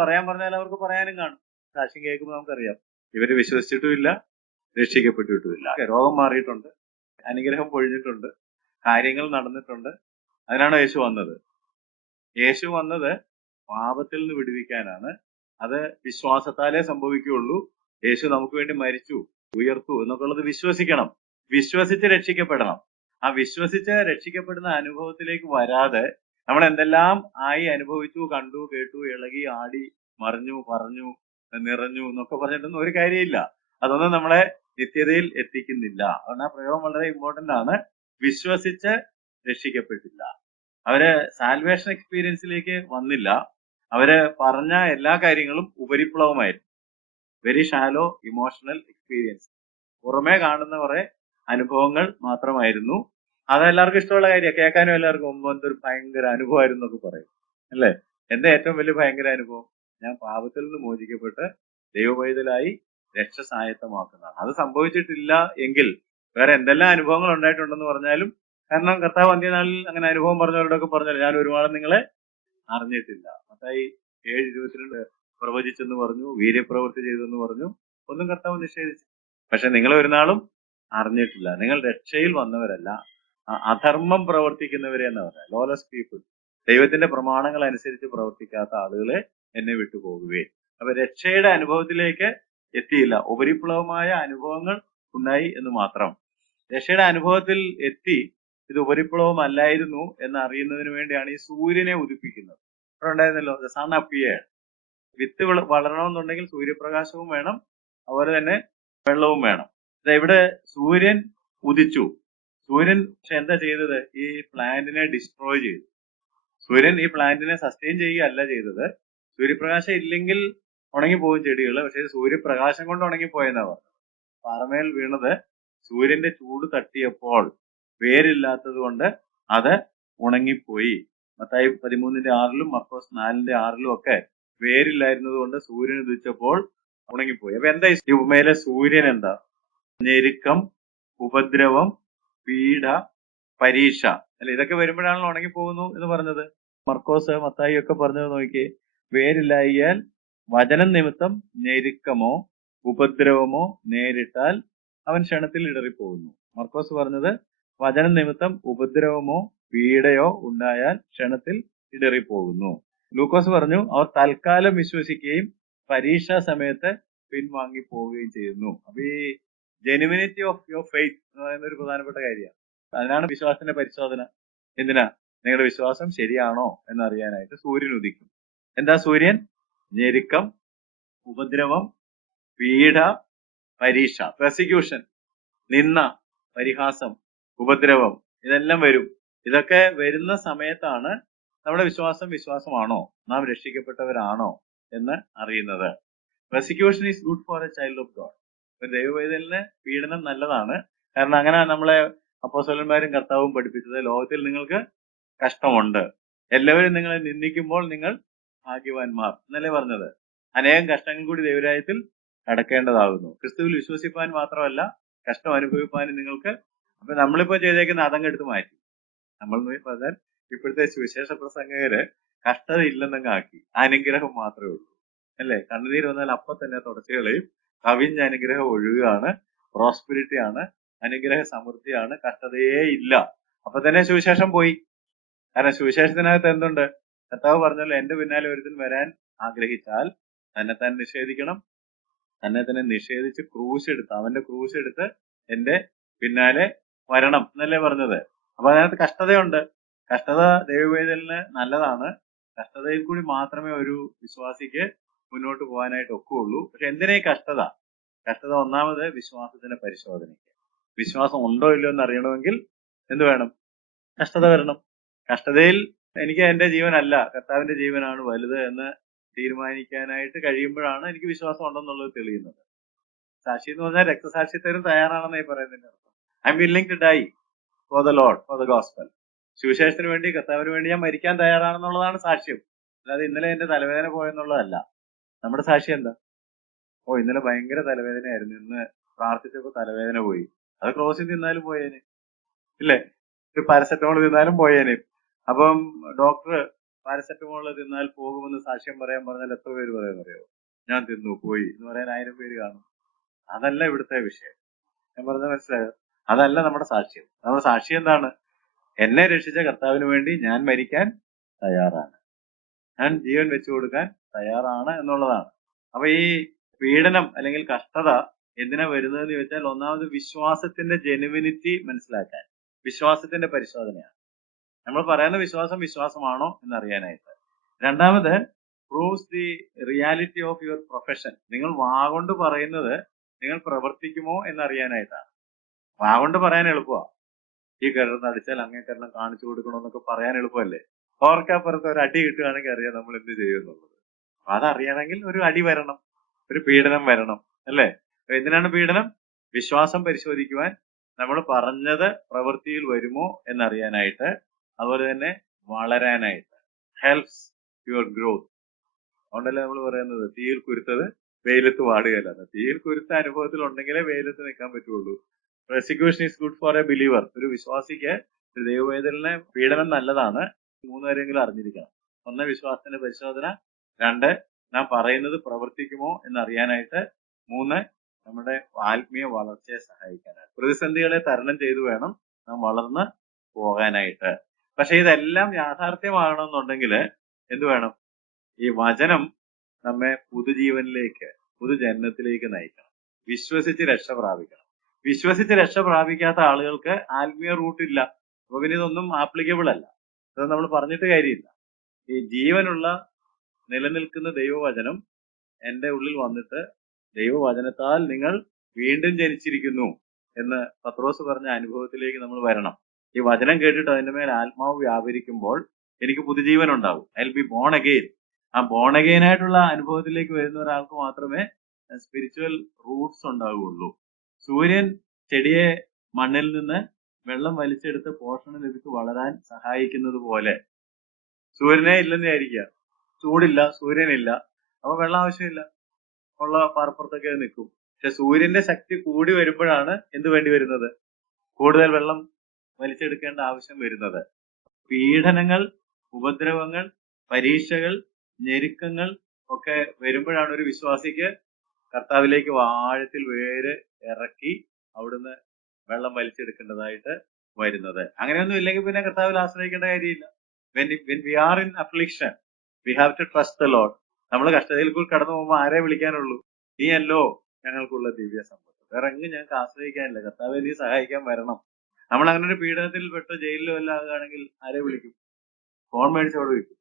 പറയാൻ പറഞ്ഞാൽ അവർക്ക് പറയാനും കാണും. സാക്ഷ്യം കേൾക്കുമ്പോൾ നമുക്കറിയാം ഇവര് വിശ്വസിച്ചിട്ടുമില്ല, രക്ഷിക്കപ്പെട്ടിട്ടുമില്ല. രോഗം മാറിയിട്ടുണ്ട്, അനുഗ്രഹം പൊഴിഞ്ഞിട്ടുണ്ട്, കാര്യങ്ങൾ നടന്നിട്ടുണ്ട്. അതിനാണ് യേശു വന്നത്. യേശു വന്നത് പാപത്തിൽ നിന്ന് വിടുവിക്കാനാണ്. അത് വിശ്വാസത്താലേ സംഭവിക്കുകയുള്ളൂ. യേശു നമുക്ക് വേണ്ടി മരിച്ചു, ഉയർത്തു എന്നൊക്കെ ഉള്ളത് വിശ്വസിക്കണം. വിശ്വസിച്ച് രക്ഷിക്കപ്പെടണം. ആ വിശ്വസിച്ച് രക്ഷിക്കപ്പെടുന്ന അനുഭവത്തിലേക്ക് വരാതെ നമ്മൾ എന്തെല്ലാം ആയി അനുഭവിച്ചു, കണ്ടു, കേട്ടു, ഇളകി, ആടി, മറിഞ്ഞു, പറഞ്ഞു, നിറഞ്ഞു എന്നൊക്കെ പറഞ്ഞിട്ടൊന്നും ഒരു കാര്യമില്ല. അതൊന്നും നമ്മളെ നിത്യതയിൽ എത്തിക്കുന്നില്ല. അതുകൊണ്ട് ആ പ്രയോഗം വളരെ ഇമ്പോർട്ടന്റ് ആണ്. വിശ്വസിച്ച് രക്ഷിക്കപ്പെട്ടില്ല. അവര് സാൽവേഷൻ എക്സ്പീരിയൻസിലേക്ക് വന്നില്ല. അവര് പറഞ്ഞ എല്ലാ കാര്യങ്ങളും ഉപരിപ്ലവമായിരുന്നു. Very shallow emotional experience. പുറമേ കാണുന്ന കുറെ അനുഭവങ്ങൾ മാത്രമായിരുന്നു. അതെല്ലാവർക്കും ഇഷ്ടമുള്ള കാര്യമാണ്. കേൾക്കാനും എല്ലാവർക്കും എന്തൊരു ഭയങ്കര അനുഭവമായിരുന്നു എന്നൊക്കെ പറയും, അല്ലേ? എന്റെ ഏറ്റവും വലിയ ഭയങ്കര അനുഭവം, ഞാൻ പാപത്തിൽ നിന്ന് മോചിക്കപ്പെട്ട് ദൈവപൈതലായി രക്ഷ സായത്തമാക്കുന്നതാണ്. അത് സംഭവിച്ചിട്ടില്ല എങ്കിൽ വേറെ എന്തെല്ലാം അനുഭവങ്ങൾ ഉണ്ടായിട്ടുണ്ടെന്ന് പറഞ്ഞാലും, കാരണം കർത്താവ് അന്ത്യനാളിൽ അങ്ങനെ അനുഭവം പറഞ്ഞവരോടൊക്കെ പറഞ്ഞാലും ഞാൻ ഒരുപാട് നിങ്ങളെ അറിഞ്ഞിട്ടില്ല. മത്തായി 7:22 പ്രവചിച്ചെന്ന് പറഞ്ഞു, വീര്യപ്രവൃത്തി ചെയ്തെന്ന് പറഞ്ഞു, ഒന്നും കർത്താവ് നിഷേധിച്ചു. പക്ഷെ നിങ്ങൾ ഒരു നാളും അറിഞ്ഞിട്ടില്ല. നിങ്ങൾ രക്ഷയിൽ വന്നവരല്ല, അധർമ്മം പ്രവർത്തിക്കുന്നവരെ എന്ന് പറഞ്ഞാൽ ലോലെസ് പീപ്പിൾ, ദൈവത്തിന്റെ പ്രമാണങ്ങൾ അനുസരിച്ച് പ്രവർത്തിക്കാത്ത ആളുകളെ എന്നെ വിട്ടുപോകുകയെ. അപ്പൊ രക്ഷയുടെ അനുഭവത്തിലേക്ക് എത്തിയില്ല. ഉപരിപ്ലവമായ അനുഭവങ്ങൾ ഉണ്ടായി എന്ന് മാത്രം. രക്ഷയുടെ അനുഭവത്തിൽ എത്തി ഇത് ഉപരിപ്ലവമല്ലായിരുന്നു എന്ന് അറിയുന്നതിന് വേണ്ടിയാണ് ഈ സൂര്യനെ ഉദിപ്പിക്കുന്നത്. അവിടെ ഉണ്ടായിരുന്നല്ലോ, ദ സൺ അപ്പിയേർഡ്. വിത്ത് വളരണമെന്നുണ്ടെങ്കിൽ സൂര്യപ്രകാശവും വേണം, അതുപോലെ തന്നെ വെള്ളവും വേണം. ഇവിടെ സൂര്യൻ ഉദിച്ചു. സൂര്യൻ പക്ഷെ എന്താ ചെയ്തത്? ഈ പ്ലാന്റിനെ ഡിസ്ട്രോയ് ചെയ്തു. സൂര്യൻ ഈ പ്ലാന്റിനെ സസ്റ്റെയിൻ ചെയ്യുകയല്ല ചെയ്തത്. സൂര്യപ്രകാശം ഇല്ലെങ്കിൽ ഉണങ്ങിപ്പോകും ചെടികൾ. പക്ഷെ സൂര്യപ്രകാശം കൊണ്ട് ഉണങ്ങിപ്പോയെന്നാ പറഞ്ഞത്. പാറമേൽ വീണത് സൂര്യന്റെ ചൂട് തട്ടിയപ്പോൾ വേരില്ലാത്തത് കൊണ്ട് അത് ഉണങ്ങിപ്പോയി. മത്തായി 13:6 മർക്കോസ് 4:6 ഒക്കെ വേരില്ലായിരുന്നത് കൊണ്ട് സൂര്യൻ ഉദിച്ചപ്പോൾ ഉണങ്ങിപ്പോയി. അപ്പൊ എന്താ ഈ ഉപമയിലെ സൂര്യൻ? എന്താ? ഞെരുക്കം, ഉപദ്രവം, പീഡ, പരീക്ഷ, അല്ലെ? ഇതൊക്കെ വരുമ്പോഴാണല്ലോ ഉണങ്ങിപ്പോകുന്നു എന്ന് പറഞ്ഞത്. മർക്കോസ്, മത്തായി ഒക്കെ പറഞ്ഞത് നോക്കിയേ. വേരില്ലായാൽ വചനം നിമിത്തം ഞെരുക്കമോ ഉപദ്രവമോ നേരിട്ടാൽ അവൻ ക്ഷണത്തിൽ ഇടറിപ്പോകുന്നു. മർക്കോസ് പറഞ്ഞത് വചനം നിമിത്തം ഉപദ്രവമോ പീഡയോ ഉണ്ടായാൽ ക്ഷണത്തിൽ ഇടറിപ്പോകുന്നു. ലൂക്കോസ് പറഞ്ഞു, അവർ തൽക്കാലം വിശ്വസിക്കുകയും പരീക്ഷാ സമയത്ത് പിൻവാങ്ങി പോവുകയും ചെയ്യുന്നു. അപ്പൊ ഈ ജെനുവിനിറ്റി ഓഫ് യുവർ ഫെയ്ത്ത് എന്ന് പറയുന്ന ഒരു പ്രധാനപ്പെട്ട കാര്യമാണ്. അതിനാണ് വിശ്വാസത്തിന്റെ പരിശോധന. എന്തിനാ? നിങ്ങളുടെ വിശ്വാസം ശരിയാണോ എന്നറിയാനായിട്ട് സൂര്യൻ ഉദിക്കും. എന്താ സൂര്യൻ? ഞെരുക്കം, ഉപദ്രവം, പീഡ, പരീക്ഷ, പ്രോസിക്യൂഷൻ, നിന്ന, പരിഹാസം, ഉപദ്രവം, ഇതെല്ലാം വരും. ഇതൊക്കെ വരുന്ന സമയത്താണ് നമ്മുടെ വിശ്വാസമാണോ, നാം രക്ഷിക്കപ്പെട്ടവരാണോ എന്ന് അറിയുന്നത്. Prosecution is good for A child of God. ഒരു ദൈവവേദലിന് പീഡനം നല്ലതാണ്. കാരണം അങ്ങനെ നമ്മളെ അപ്പോസ്തലന്മാരും കർത്താവും പഠിപ്പിച്ചത്, ലോകത്തിൽ നിങ്ങൾക്ക് കഷ്ടമുണ്ട്, എല്ലാവരും നിങ്ങളെ നിന്ദിക്കുമ്പോൾ നിങ്ങൾ ഭാഗ്യവാന്മാർ എന്നല്ലേ പറഞ്ഞത്. അനേകം കഷ്ടങ്ങൾ കൂടി ദൈവരാജ്യത്തിൽ കടക്കേണ്ടതാകുന്നു. ക്രിസ്തുവിൽ വിശ്വസിപ്പാൻ മാത്രമല്ല കഷ്ടം അനുഭവിപ്പാനും നിങ്ങൾക്ക്. അപ്പൊ നമ്മളിപ്പോ ചെയ്തേക്കുന്ന അതങ്ങെടുത്ത് മാറ്റി. നമ്മൾ പറഞ്ഞാൽ ഇപ്പോഴത്തെ സുവിശേഷ പ്രസംഗകര് കഷ്ടത ഇല്ലെന്നങ്ങ് ആക്കി, അനുഗ്രഹം മാത്രമേ ഉള്ളൂ അല്ലേ. കണ്ണുനീര് വന്നാൽ അപ്പൊ തന്നെ തുടച്ചുകളെയും. കവിഞ്ഞ അനുഗ്രഹം ഒഴുകുകയാണ്, പ്രോസ്പിരിറ്റി ആണ്, അനുഗ്രഹ സമൃദ്ധിയാണ്, കഷ്ടതയേ ഇല്ല. അപ്പൊ തന്നെ സുവിശേഷം പോയി. കാരണം സുവിശേഷത്തിനകത്ത് എന്തുണ്ട്? കർത്താവ് പറഞ്ഞല്ലോ, എന്റെ പിന്നാലെ ഒരുത്തൻ വരാൻ ആഗ്രഹിച്ചാൽ തന്നെ നിഷേധിക്കണം, തന്നെ തന്നെ നിഷേധിച്ച് അവന്റെ ക്രൂശ് എടുത്ത് എന്റെ പിന്നാലെ വരണം എന്നല്ലേ പറഞ്ഞത്. അപ്പൊ അതിനകത്ത് കഷ്ടതയുണ്ട്. കഷ്ടത ദൈവവേദലിന് നല്ലതാണ്. കഷ്ടതയിൽ കൂടി മാത്രമേ ഒരു വിശ്വാസിക്ക് മുന്നോട്ട് പോകാനായിട്ട് ഒക്കുകയുള്ളൂ. പക്ഷെ എന്തിനാ ഈ കഷ്ടത? കഷ്ടത ഒന്നാമത് വിശ്വാസത്തിന്റെ പരിശോധനയ്ക്ക്. വിശ്വാസം ഉണ്ടോ ഇല്ലയോ എന്ന് അറിയണമെങ്കിൽ എന്ത് വേണം? കഷ്ടത വരണം. കഷ്ടതയിൽ എനിക്ക് എന്റെ ജീവനല്ല കർത്താവിന്റെ ജീവനാണ് വലുത് എന്ന് തീരുമാനിക്കാനായിട്ട് കഴിയുമ്പോഴാണ് എനിക്ക് വിശ്വാസം ഉണ്ടെന്നുള്ളത് തെളിയുന്നത്. സാക്ഷി എന്ന് പറഞ്ഞാൽ രക്തസാക്ഷിത്വം തയ്യാറാണെന്നായി പറയുന്നതിന്റെ അർത്ഥം. I am willing to die for the lord, for the gospel. സുവിശേഷത്തിന് വേണ്ടി, കർത്താവിന് വേണ്ടി ഞാൻ മരിക്കാൻ തയ്യാറാണെന്നുള്ളതാണ് സാക്ഷ്യം. അല്ലാതെ ഇന്നലെ എന്റെ തലവേദന പോയെന്നുള്ളതല്ല. നമ്മുടെ സാക്ഷി എന്താ? ഇന്നലെ ഭയങ്കര തലവേദനയായിരുന്നു, ഇന്ന് പ്രാർത്ഥിച്ചപ്പോ തലവേദന പോയി. അത് ക്രോസിൽ തിന്നാലും പോയേനെ, ഇല്ലേ? ഒരു പാരസെറ്റമോൾ തിന്നാലും പോയേനെ. അപ്പം ഡോക്ടർ പാരസെറ്റമോൾ തിന്നാൽ പോകുമെന്ന് സാക്ഷ്യം പറയാൻ പറഞ്ഞാൽ എത്ര പേര് പറയാന്നറിയോ? ഞാൻ തിന്നു പോയി എന്ന് പറയാൻ 1000 പേര് കാണും. അതല്ല ഇവിടുത്തെ വിഷയം. ഞാൻ പറഞ്ഞ മനസ്സിലായോ? അതല്ല നമ്മുടെ സാക്ഷ്യം. നമ്മുടെ സാക്ഷ്യം എന്താണ്? എന്നെ രക്ഷിച്ച കർത്താവിന് വേണ്ടി ഞാൻ മരിക്കാൻ തയ്യാറാണ്, ഞാൻ ജീവൻ വെച്ചു കൊടുക്കാൻ തയ്യാറാണ് എന്നുള്ളതാണ്. അപ്പൊ ഈ പീഡനം അല്ലെങ്കിൽ കഷ്ടത എന്തിനാ വരുന്നതെന്ന് ചോദിച്ചാൽ, ഒന്നാമത് വിശ്വാസത്തിന്റെ ജെനുവിനിറ്റി മനസ്സിലാക്കാൻ, വിശ്വാസത്തിന്റെ പരിശോധനയാണ്. നമ്മൾ പറയുന്ന വിശ്വാസമാണോ എന്നറിയാനായിട്ട്. രണ്ടാമത് proves the reality of your profession. നിങ്ങൾ വാഗൊണ്ട് പറയുന്നത് നിങ്ങൾ പ്രവർത്തിക്കുമോ എന്നറിയാനായിട്ടാണ്. വാഗൊണ്ട് പറയാൻ എളുപ്പമാണ്. ഈ കിരണം അടിച്ചാൽ അങ്ങേ കിരണം കാണിച്ചു കൊടുക്കണമെന്നൊക്കെ പറയാൻ എളുപ്പമല്ലേ. ഓർക്കപ്പുറത്ത് ഒരു അടി കിട്ടുകയാണെങ്കിൽ അറിയാം നമ്മൾ എന്ത് ചെയ്യുമെന്നുള്ളത്. അതറിയണമെങ്കിൽ ഒരു അടി വരണം, ഒരു പീഡനം വരണം, അല്ലേ? എന്തിനാണ് പീഡനം? വിശ്വാസം പരിശോധിക്കുവാൻ, നമ്മൾ പറഞ്ഞത് പ്രവൃത്തിയിൽ വരുമോ എന്നറിയാനായിട്ട്, അതുപോലെ തന്നെ വളരാനായിട്ട്. Helps your growth. അതുകൊണ്ടല്ലേ നമ്മൾ പറയുന്നത് തീയിൽ കുരുത്തത് വെയിലത്ത് വാടുകയല്ല. തീയിൽ കുരുത്ത അനുഭവത്തിൽ ഉണ്ടെങ്കിലേ വെയിലത്ത് നിൽക്കാൻ പറ്റുള്ളൂ. Prosecution is good for A believer. ഒരു വിശ്വാസിക്ക്, ഒരു ദൈവവേദലിന് പീഡനം നല്ലതാണ്. 3 കാര്യമെങ്കിലും അറിഞ്ഞിരിക്കണം. 1, വിശ്വാസത്തിന്റെ പരിശോധന. 2, നാം പറയുന്നത് പ്രവർത്തിക്കുമോ എന്നറിയാനായിട്ട്. 3, നമ്മുടെ ആത്മീയ വളർച്ചയെ സഹായിക്കാനായിട്ട്. പ്രതിസന്ധികളെ തരണം ചെയ്തു വേണം നാം വളർന്ന് പോകാനായിട്ട്. പക്ഷെ ഇതെല്ലാം യാഥാർത്ഥ്യമാകണമെന്നുണ്ടെങ്കിൽ എന്ത് വേണം? ഈ വചനം നമ്മെ പുതുജീവനിലേക്ക്, പുതുജന്മത്തിലേക്ക് നയിക്കണം. വിശ്വസിച്ച് രക്ഷ പ്രാപിക്കണം. വിശ്വസിച്ച് രക്ഷ പ്രാപിക്കാത്ത ആളുകൾക്ക് ആത്മീയ റൂട്ടില്ല. അപ്പൊ പിന്നെ ഇതൊന്നും ആപ്ലിക്കബിൾ അല്ല. ഇത് നമ്മൾ പറഞ്ഞിട്ട് കാര്യമില്ല. ഈ ജീവനുള്ള നിലനിൽക്കുന്ന ദൈവവചനം എന്റെ ഉള്ളിൽ വന്നിട്ട്, ദൈവവചനത്താൽ നിങ്ങൾ വീണ്ടും ജനിച്ചിരിക്കുന്നു എന്ന് പത്രോസ് പറഞ്ഞ അനുഭവത്തിലേക്ക് നമ്മൾ വരണം. ഈ വചനം കേട്ടിട്ട് അതിന്റെ മേൽ ആത്മാവ് വ്യാപരിക്കുമ്പോൾ എനിക്ക് പുതുജീവൻ ഉണ്ടാവും. I will be born again. ആ ബോൺ അഗെയിൻ ആയിട്ടുള്ള അനുഭവത്തിലേക്ക് വരുന്ന ഒരാൾക്ക് മാത്രമേ സ്പിരിച്വൽ റൂട്ട്സ് ഉണ്ടാവുകയുള്ളൂ. സൂര്യൻ ചെടിയെ മണ്ണിൽ നിന്ന് വെള്ളം വലിച്ചെടുത്ത് പോഷണം ലഭിച്ച് വളരാൻ സഹായിക്കുന്നത് പോലെ, സൂര്യനെ ഇല്ലെന്ന് വിചാരിക്കുക, ചൂടില്ല, സൂര്യനില്ല, അപ്പൊ വെള്ളം ആവശ്യമില്ല, ഉള്ള പാറപ്പുറത്തൊക്കെ നിൽക്കും. പക്ഷെ സൂര്യന്റെ ശക്തി കൂടി വരുമ്പോഴാണ് എന്ത് വേണ്ടി വരുന്നത്? കൂടുതൽ വെള്ളം വലിച്ചെടുക്കേണ്ട ആവശ്യം വരുന്നത്. പീഡനങ്ങൾ, ഉപദ്രവങ്ങൾ, പരീക്ഷകൾ, ഞെരുക്കങ്ങൾ ഒക്കെ വരുമ്പോഴാണ് ഒരു വിശ്വാസിക്ക് കർത്താവിലേക്ക് ആഴത്തിൽ വേര് ഇറക്കി അവിടുന്ന് വെള്ളം വലിച്ചെടുക്കേണ്ടതായിട്ട് വരുന്നത്. അങ്ങനെയൊന്നും ഇല്ലെങ്കിൽ പിന്നെ കർത്താവിൽ ആശ്രയിക്കേണ്ട കാര്യമില്ല. When we are in affliction, we have to trust the Lord. നമ്മൾ കഷ്ടതയിൽ കൂടി കടന്നു പോകുമ്പോൾ ആരെ വിളിക്കാനുള്ളൂ? നീയല്ലോ ഞങ്ങൾക്കുള്ള ദിവ്യ സമ്പത്ത്. വേറെ എങ്ങും ഞങ്ങൾക്ക് ആശ്രയിക്കാനില്ല. കർത്താവെ നീ സഹായിക്കാൻ വരണം. നമ്മൾ അങ്ങനെ ഒരു പീഡനത്തിൽ പെട്ട് ജയിലിലോ എല്ലാം ആകുകയാണെങ്കിൽ ആരെ വിളിക്കും? ഫോൺ മേടിച്ചോട് വിളിക്കും.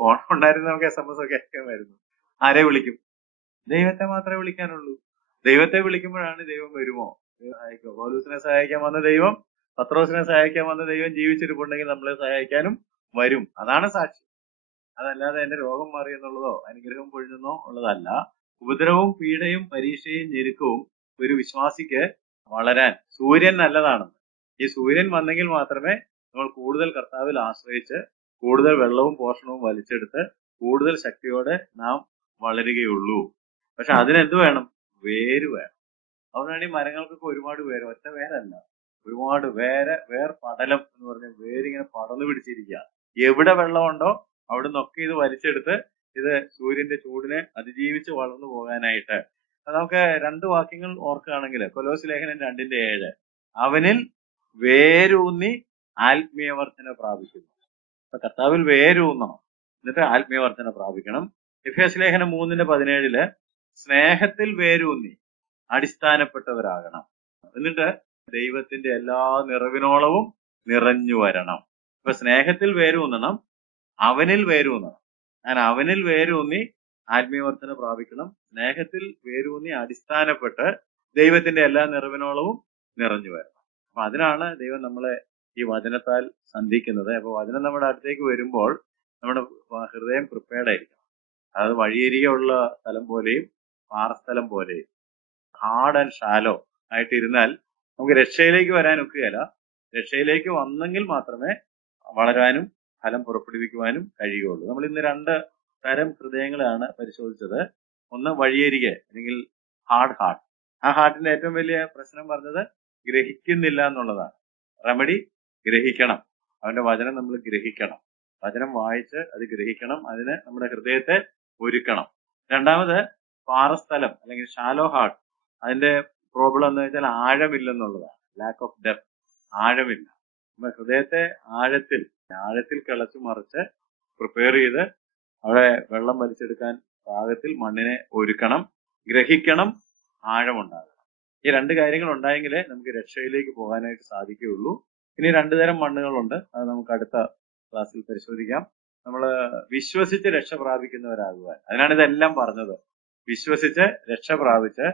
ഫോൺ ഉണ്ടായിരുന്നു നമുക്ക് SMS ഒക്കെ അയക്കാമായിരുന്നു. ആരെ വിളിക്കും? ദൈവത്തെ മാത്രമേ വിളിക്കാനുള്ളൂ. ദൈവത്തെ വിളിക്കുമ്പോഴാണ് ദൈവം വരുമോ? ദൈവം സഹായിക്കുമോ? പൗലോസിനെ സഹായിക്കാൻ വന്ന ദൈവം, പത്രോസിനെ സഹായിക്കാൻ വന്ന ദൈവം ജീവിച്ചിരിപ്പുണ്ടെങ്കിൽ നമ്മളെ സഹായിക്കാനും വരും. അതാണ് സാക്ഷി. അതല്ലാതെ എന്റെ രോഗം മാറി എന്നുള്ളതോ അനുഗ്രഹം പൊഴിഞ്ഞെന്നോ ഉള്ളതല്ല. ഉപദ്രവവും പീഡയും പരീക്ഷയും ഞെരുക്കവും ഒരു വിശ്വാസിക്ക് വളരാൻ സൂര്യൻ നല്ലതാണെന്ന്. ഈ സൂര്യൻ വന്നെങ്കിൽ മാത്രമേ നമ്മൾ കൂടുതൽ കർത്താവിൽ ആശ്രയിച്ച് കൂടുതൽ വെള്ളവും പോഷണവും വലിച്ചെടുത്ത് കൂടുതൽ ശക്തിയോടെ നാം വളരുകയുള്ളൂ. പക്ഷെ അതിനെന്ത് വേണം? വേര് വേണം. അതുകൊണ്ടാണ് ഈ മരങ്ങൾക്കൊക്കെ ഒരുപാട് വേര്, ഒറ്റ വേരല്ല, ഒരുപാട് വേർ പടലം എന്ന് പറഞ്ഞ വേരിങ്ങനെ പടർന്നു പിടിച്ചിരിക്കുക. എവിടെ വെള്ളമുണ്ടോ അവിടെ നിന്നൊക്കെ ഇത് വലിച്ചെടുത്ത് ഇത് സൂര്യന്റെ ചൂടിനെ അതിജീവിച്ച് വളർന്നു പോകാനായിട്ട്. നമുക്ക് 2 വാക്യങ്ങൾ ഓർക്കുകയാണെങ്കിൽ കൊലോസ് ലേഖനം 2:7 അവനിൽ വേരൂന്നി ആത്മീയവർദ്ധന പ്രാപിക്കുന്നു. അപ്പൊ കർത്താവിൽ വേരൂന്നണം, എന്നിട്ട് ആത്മീയവർദ്ധന പ്രാപിക്കണം. എഫേസ്യ ലേഖനം 3:17 സ്നേഹത്തിൽ വേരൂന്നി അടിസ്ഥാനപ്പെട്ടവരാകണം, എന്നിട്ട് ദൈവത്തിന്റെ എല്ലാ നിറവിനോളവും നിറഞ്ഞു വരണം. അപ്പൊ സ്നേഹത്തിൽ വേരൂന്നണം, അവനിൽ വേരൂന്നണം. ഞാൻ അവനിൽ വേരൂന്നി ആത്മീയവർദ്ധന പ്രാപിക്കണം, സ്നേഹത്തിൽ വേരൂന്നി അടിസ്ഥാനപ്പെട്ട് ദൈവത്തിന്റെ എല്ലാ നിറവിനോളവും നിറഞ്ഞു വരണം. അപ്പൊ അതിനാണ് ദൈവം നമ്മളെ ഈ വചനത്താൽ സന്ധിക്കുന്നത്. അപ്പൊ വചനം നമ്മുടെ അടുത്തേക്ക് വരുമ്പോൾ നമ്മുടെ ഹൃദയം പ്രിപ്പയർഡ് ആയിരിക്കണം. അതായത് വഴിയരികെയുള്ള സ്ഥലം പോലെയും പാറസ്ഥലം പോലെയും ഹാർഡ് ആൻഡ് ഷാലോ ആയിട്ടിരുന്നാൽ നമുക്ക് രക്ഷയിലേക്ക് വരാൻ ഒക്കുകയില്ല. രക്ഷയിലേക്ക് വന്നെങ്കിൽ മാത്രമേ വളരാനും ഫലം പുറപ്പെടുവിക്കുവാനും കഴിയുകയുള്ളൂ. നമ്മൾ ഇന്ന് 2 തരം ഹൃദയങ്ങളാണ് പരിശോധിച്ചത്. ഒന്ന് വഴിയരികെ അല്ലെങ്കിൽ ഹാർഡ് ഹാർട്ട്. ആ ഹാർട്ടിന്റെ ഏറ്റവും വലിയ പ്രശ്നം പറഞ്ഞത് ഗ്രഹിക്കുന്നില്ല എന്നുള്ളതാണ്. റെമഡി ഗ്രഹിക്കണം. അവന്റെ വചനം നമ്മൾ ഗ്രഹിക്കണം. വചനം വായിച്ച് അത് ഗ്രഹിക്കണം. അതിന് നമ്മുടെ ഹൃദയത്തെ ഒരുക്കണം. രണ്ടാമത് പാറസ്ഥലം അല്ലെങ്കിൽ ഷാലോ ഹാർട്ട്. അതിന്റെ പ്രോബ്ലം എന്ന് വെച്ചാൽ ആഴമില്ലെന്നുള്ളതാണ്. ലാക്ക് ഓഫ് ഡെപ്ത്, ആഴമില്ല. നമ്മുടെ ഹൃദയത്തെ ആഴത്തിൽ കിളച്ചു മറിച്ച് പ്രിപ്പയർ ചെയ്ത് അവിടെ വെള്ളം വലിച്ചെടുക്കാൻ പാകത്തിൽ മണ്ണിനെ ഒരുക്കണം, ഗ്രഹിക്കണം, ആഴമുണ്ടാകണം. ഈ 2 കാര്യങ്ങൾ ഉണ്ടായെങ്കിലേ നമുക്ക് രക്ഷയിലേക്ക് പോകാനായിട്ട് സാധിക്കുകയുള്ളൂ. ഇനി 2 തരം മണ്ണുകളുണ്ട്. അത് നമുക്ക് അടുത്ത ക്ലാസ്സിൽ പരിശോധിക്കാം. നമ്മൾ വിശ്വസിച്ച് രക്ഷ പ്രാപിക്കുന്നവരാകുവാൻ, അതിനാണ് ഇതെല്ലാം പറഞ്ഞത്. വിശ്വസിച്ച് രക്ഷ പ്രാപിച്ച്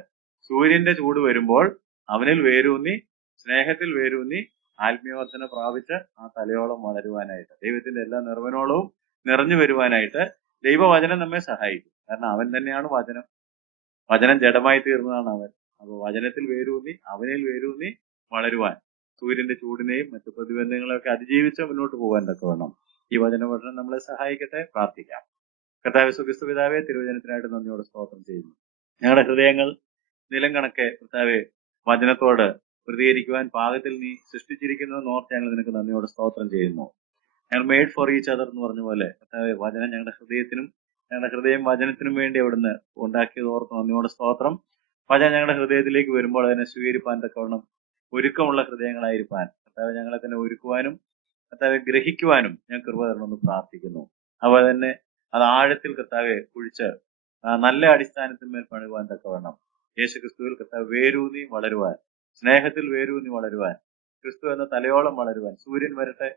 സൂര്യന്റെ ചൂട് വരുമ്പോൾ അവനിൽ വേരൂന്നി സ്നേഹത്തിൽ വേരൂന്നി ആത്മീയവർദ്ധന പ്രാപിച്ച് ആ തലയോളം വളരുവാനായിട്ട്, ദൈവത്തിന്റെ എല്ലാ നിറവിനോളവും നിറഞ്ഞു വരുവാനായിട്ട് ദൈവവചനം നമ്മെ സഹായിക്കും. കാരണം അവൻ തന്നെയാണ് വചനം. വചനം ജഡമായി തീർന്നതാണ് അവൻ. അപ്പൊ വചനത്തിൽ വേരൂന്നി അവനിൽ വേരൂന്നി വളരുവാൻ സൂര്യന്റെ ചൂടിനെയും മറ്റു പ്രതിബന്ധങ്ങളെയൊക്കെ അതിജീവിച്ച് മുന്നോട്ട് പോകാൻ തക്കവണ്ണം ഈ വചനപഠനം നമ്മളെ സഹായിക്കട്ടെ. പ്രാർത്ഥിക്കാം. കർത്താവേ ക്രിസ്തു പിതാവേ, തിരുവചനത്തിനായിട്ട് നന്ദിയോടെ സ്തോത്രം ചെയ്യുന്നു. ഞങ്ങളുടെ ഹൃദയങ്ങൾ നിലം കണക്കെ കർത്താവേ വചനത്തോട് പ്രതികരിക്കുവാൻ പാകത്തിൽ നീ സൃഷ്ടിച്ചിരിക്കുന്നത് ഓർത്ത് ഞങ്ങൾ നിനക്ക് നന്ദിയോടെ സ്തോത്രം ചെയ്യുന്നു. ഞങ്ങൾ മെയ്ഡ് ഫോർ ഈച്ച് അതർ എന്ന് പറഞ്ഞ പോലെ കർത്താവേ വചനം ഞങ്ങളുടെ ഹൃദയം വചനത്തിനും വേണ്ടി അവിടുന്ന് ഉണ്ടാക്കിയത് ഓർത്ത് നന്ദിയോടെ സ്തോത്രം. വചനം ഞങ്ങളുടെ ഹൃദയത്തിലേക്ക് വരുമ്പോൾ അതിനെ സ്വീകരിപ്പാൻ തക്കവണ്ണം ഒരുക്കമുള്ള ഹൃദയങ്ങളായിരിക്കാൻ കർത്താവെ ഞങ്ങളെ തന്നെ ഒരുക്കുവാനും കർത്താവെ ഗ്രഹിക്കുവാനും ഞാൻ കൃപ തരണമെന്ന് പ്രാർത്ഥിക്കുന്നു. അതുപോലെ തന്നെ അത് ആഴത്തിൽ കർത്താവെ കുഴിച്ച് നല്ല അടിസ്ഥാനത്തിന്മേൽ പണിയുവാൻ തക്കവണ്ണം യേശു ക്രിസ്തുവിൽ കർത്താവ് വേരൂന്നി വളരുവാൻ, സ്നേഹത്തിൽ വേരൂന്നി വളരുവാൻ, ക്രിസ്തു എന്ന തലയോളം വളരുവാൻ, സൂര്യൻ വരട്ടെ,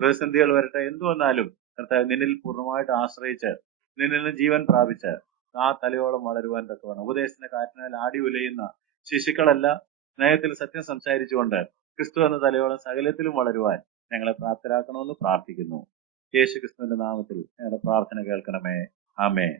പ്രതിസന്ധികൾ വരട്ടെ, എന്തു വന്നാലും കർത്താവ് നിന്നിൽ പൂർണ്ണമായിട്ട് ആശ്രയിച്ച് നിന്നിൽ നിന്ന് ജീവൻ പ്രാപിച്ച് ആ തലയോളം വളരുവാൻ തക്കവണ്ണം ഉപദേശത്തിന്റെ കാറ്റിനാൽ ആടി ഉലയുന്ന ശിശുക്കളല്ല, സ്നേഹത്തിൽ സത്യം സംസാരിച്ചുകൊണ്ട് ക്രിസ്തു എന്ന തലയോളം സകലത്തിലും വളരുവാൻ ഞങ്ങളെ പ്രാപ്തരാക്കണമെന്ന് പ്രാർത്ഥിക്കുന്നു. യേശു ക്രിസ്തുവിന്റെ നാമത്തിൽ ഞങ്ങളുടെ പ്രാർത്ഥന കേൾക്കണമേ. ആമേൻ.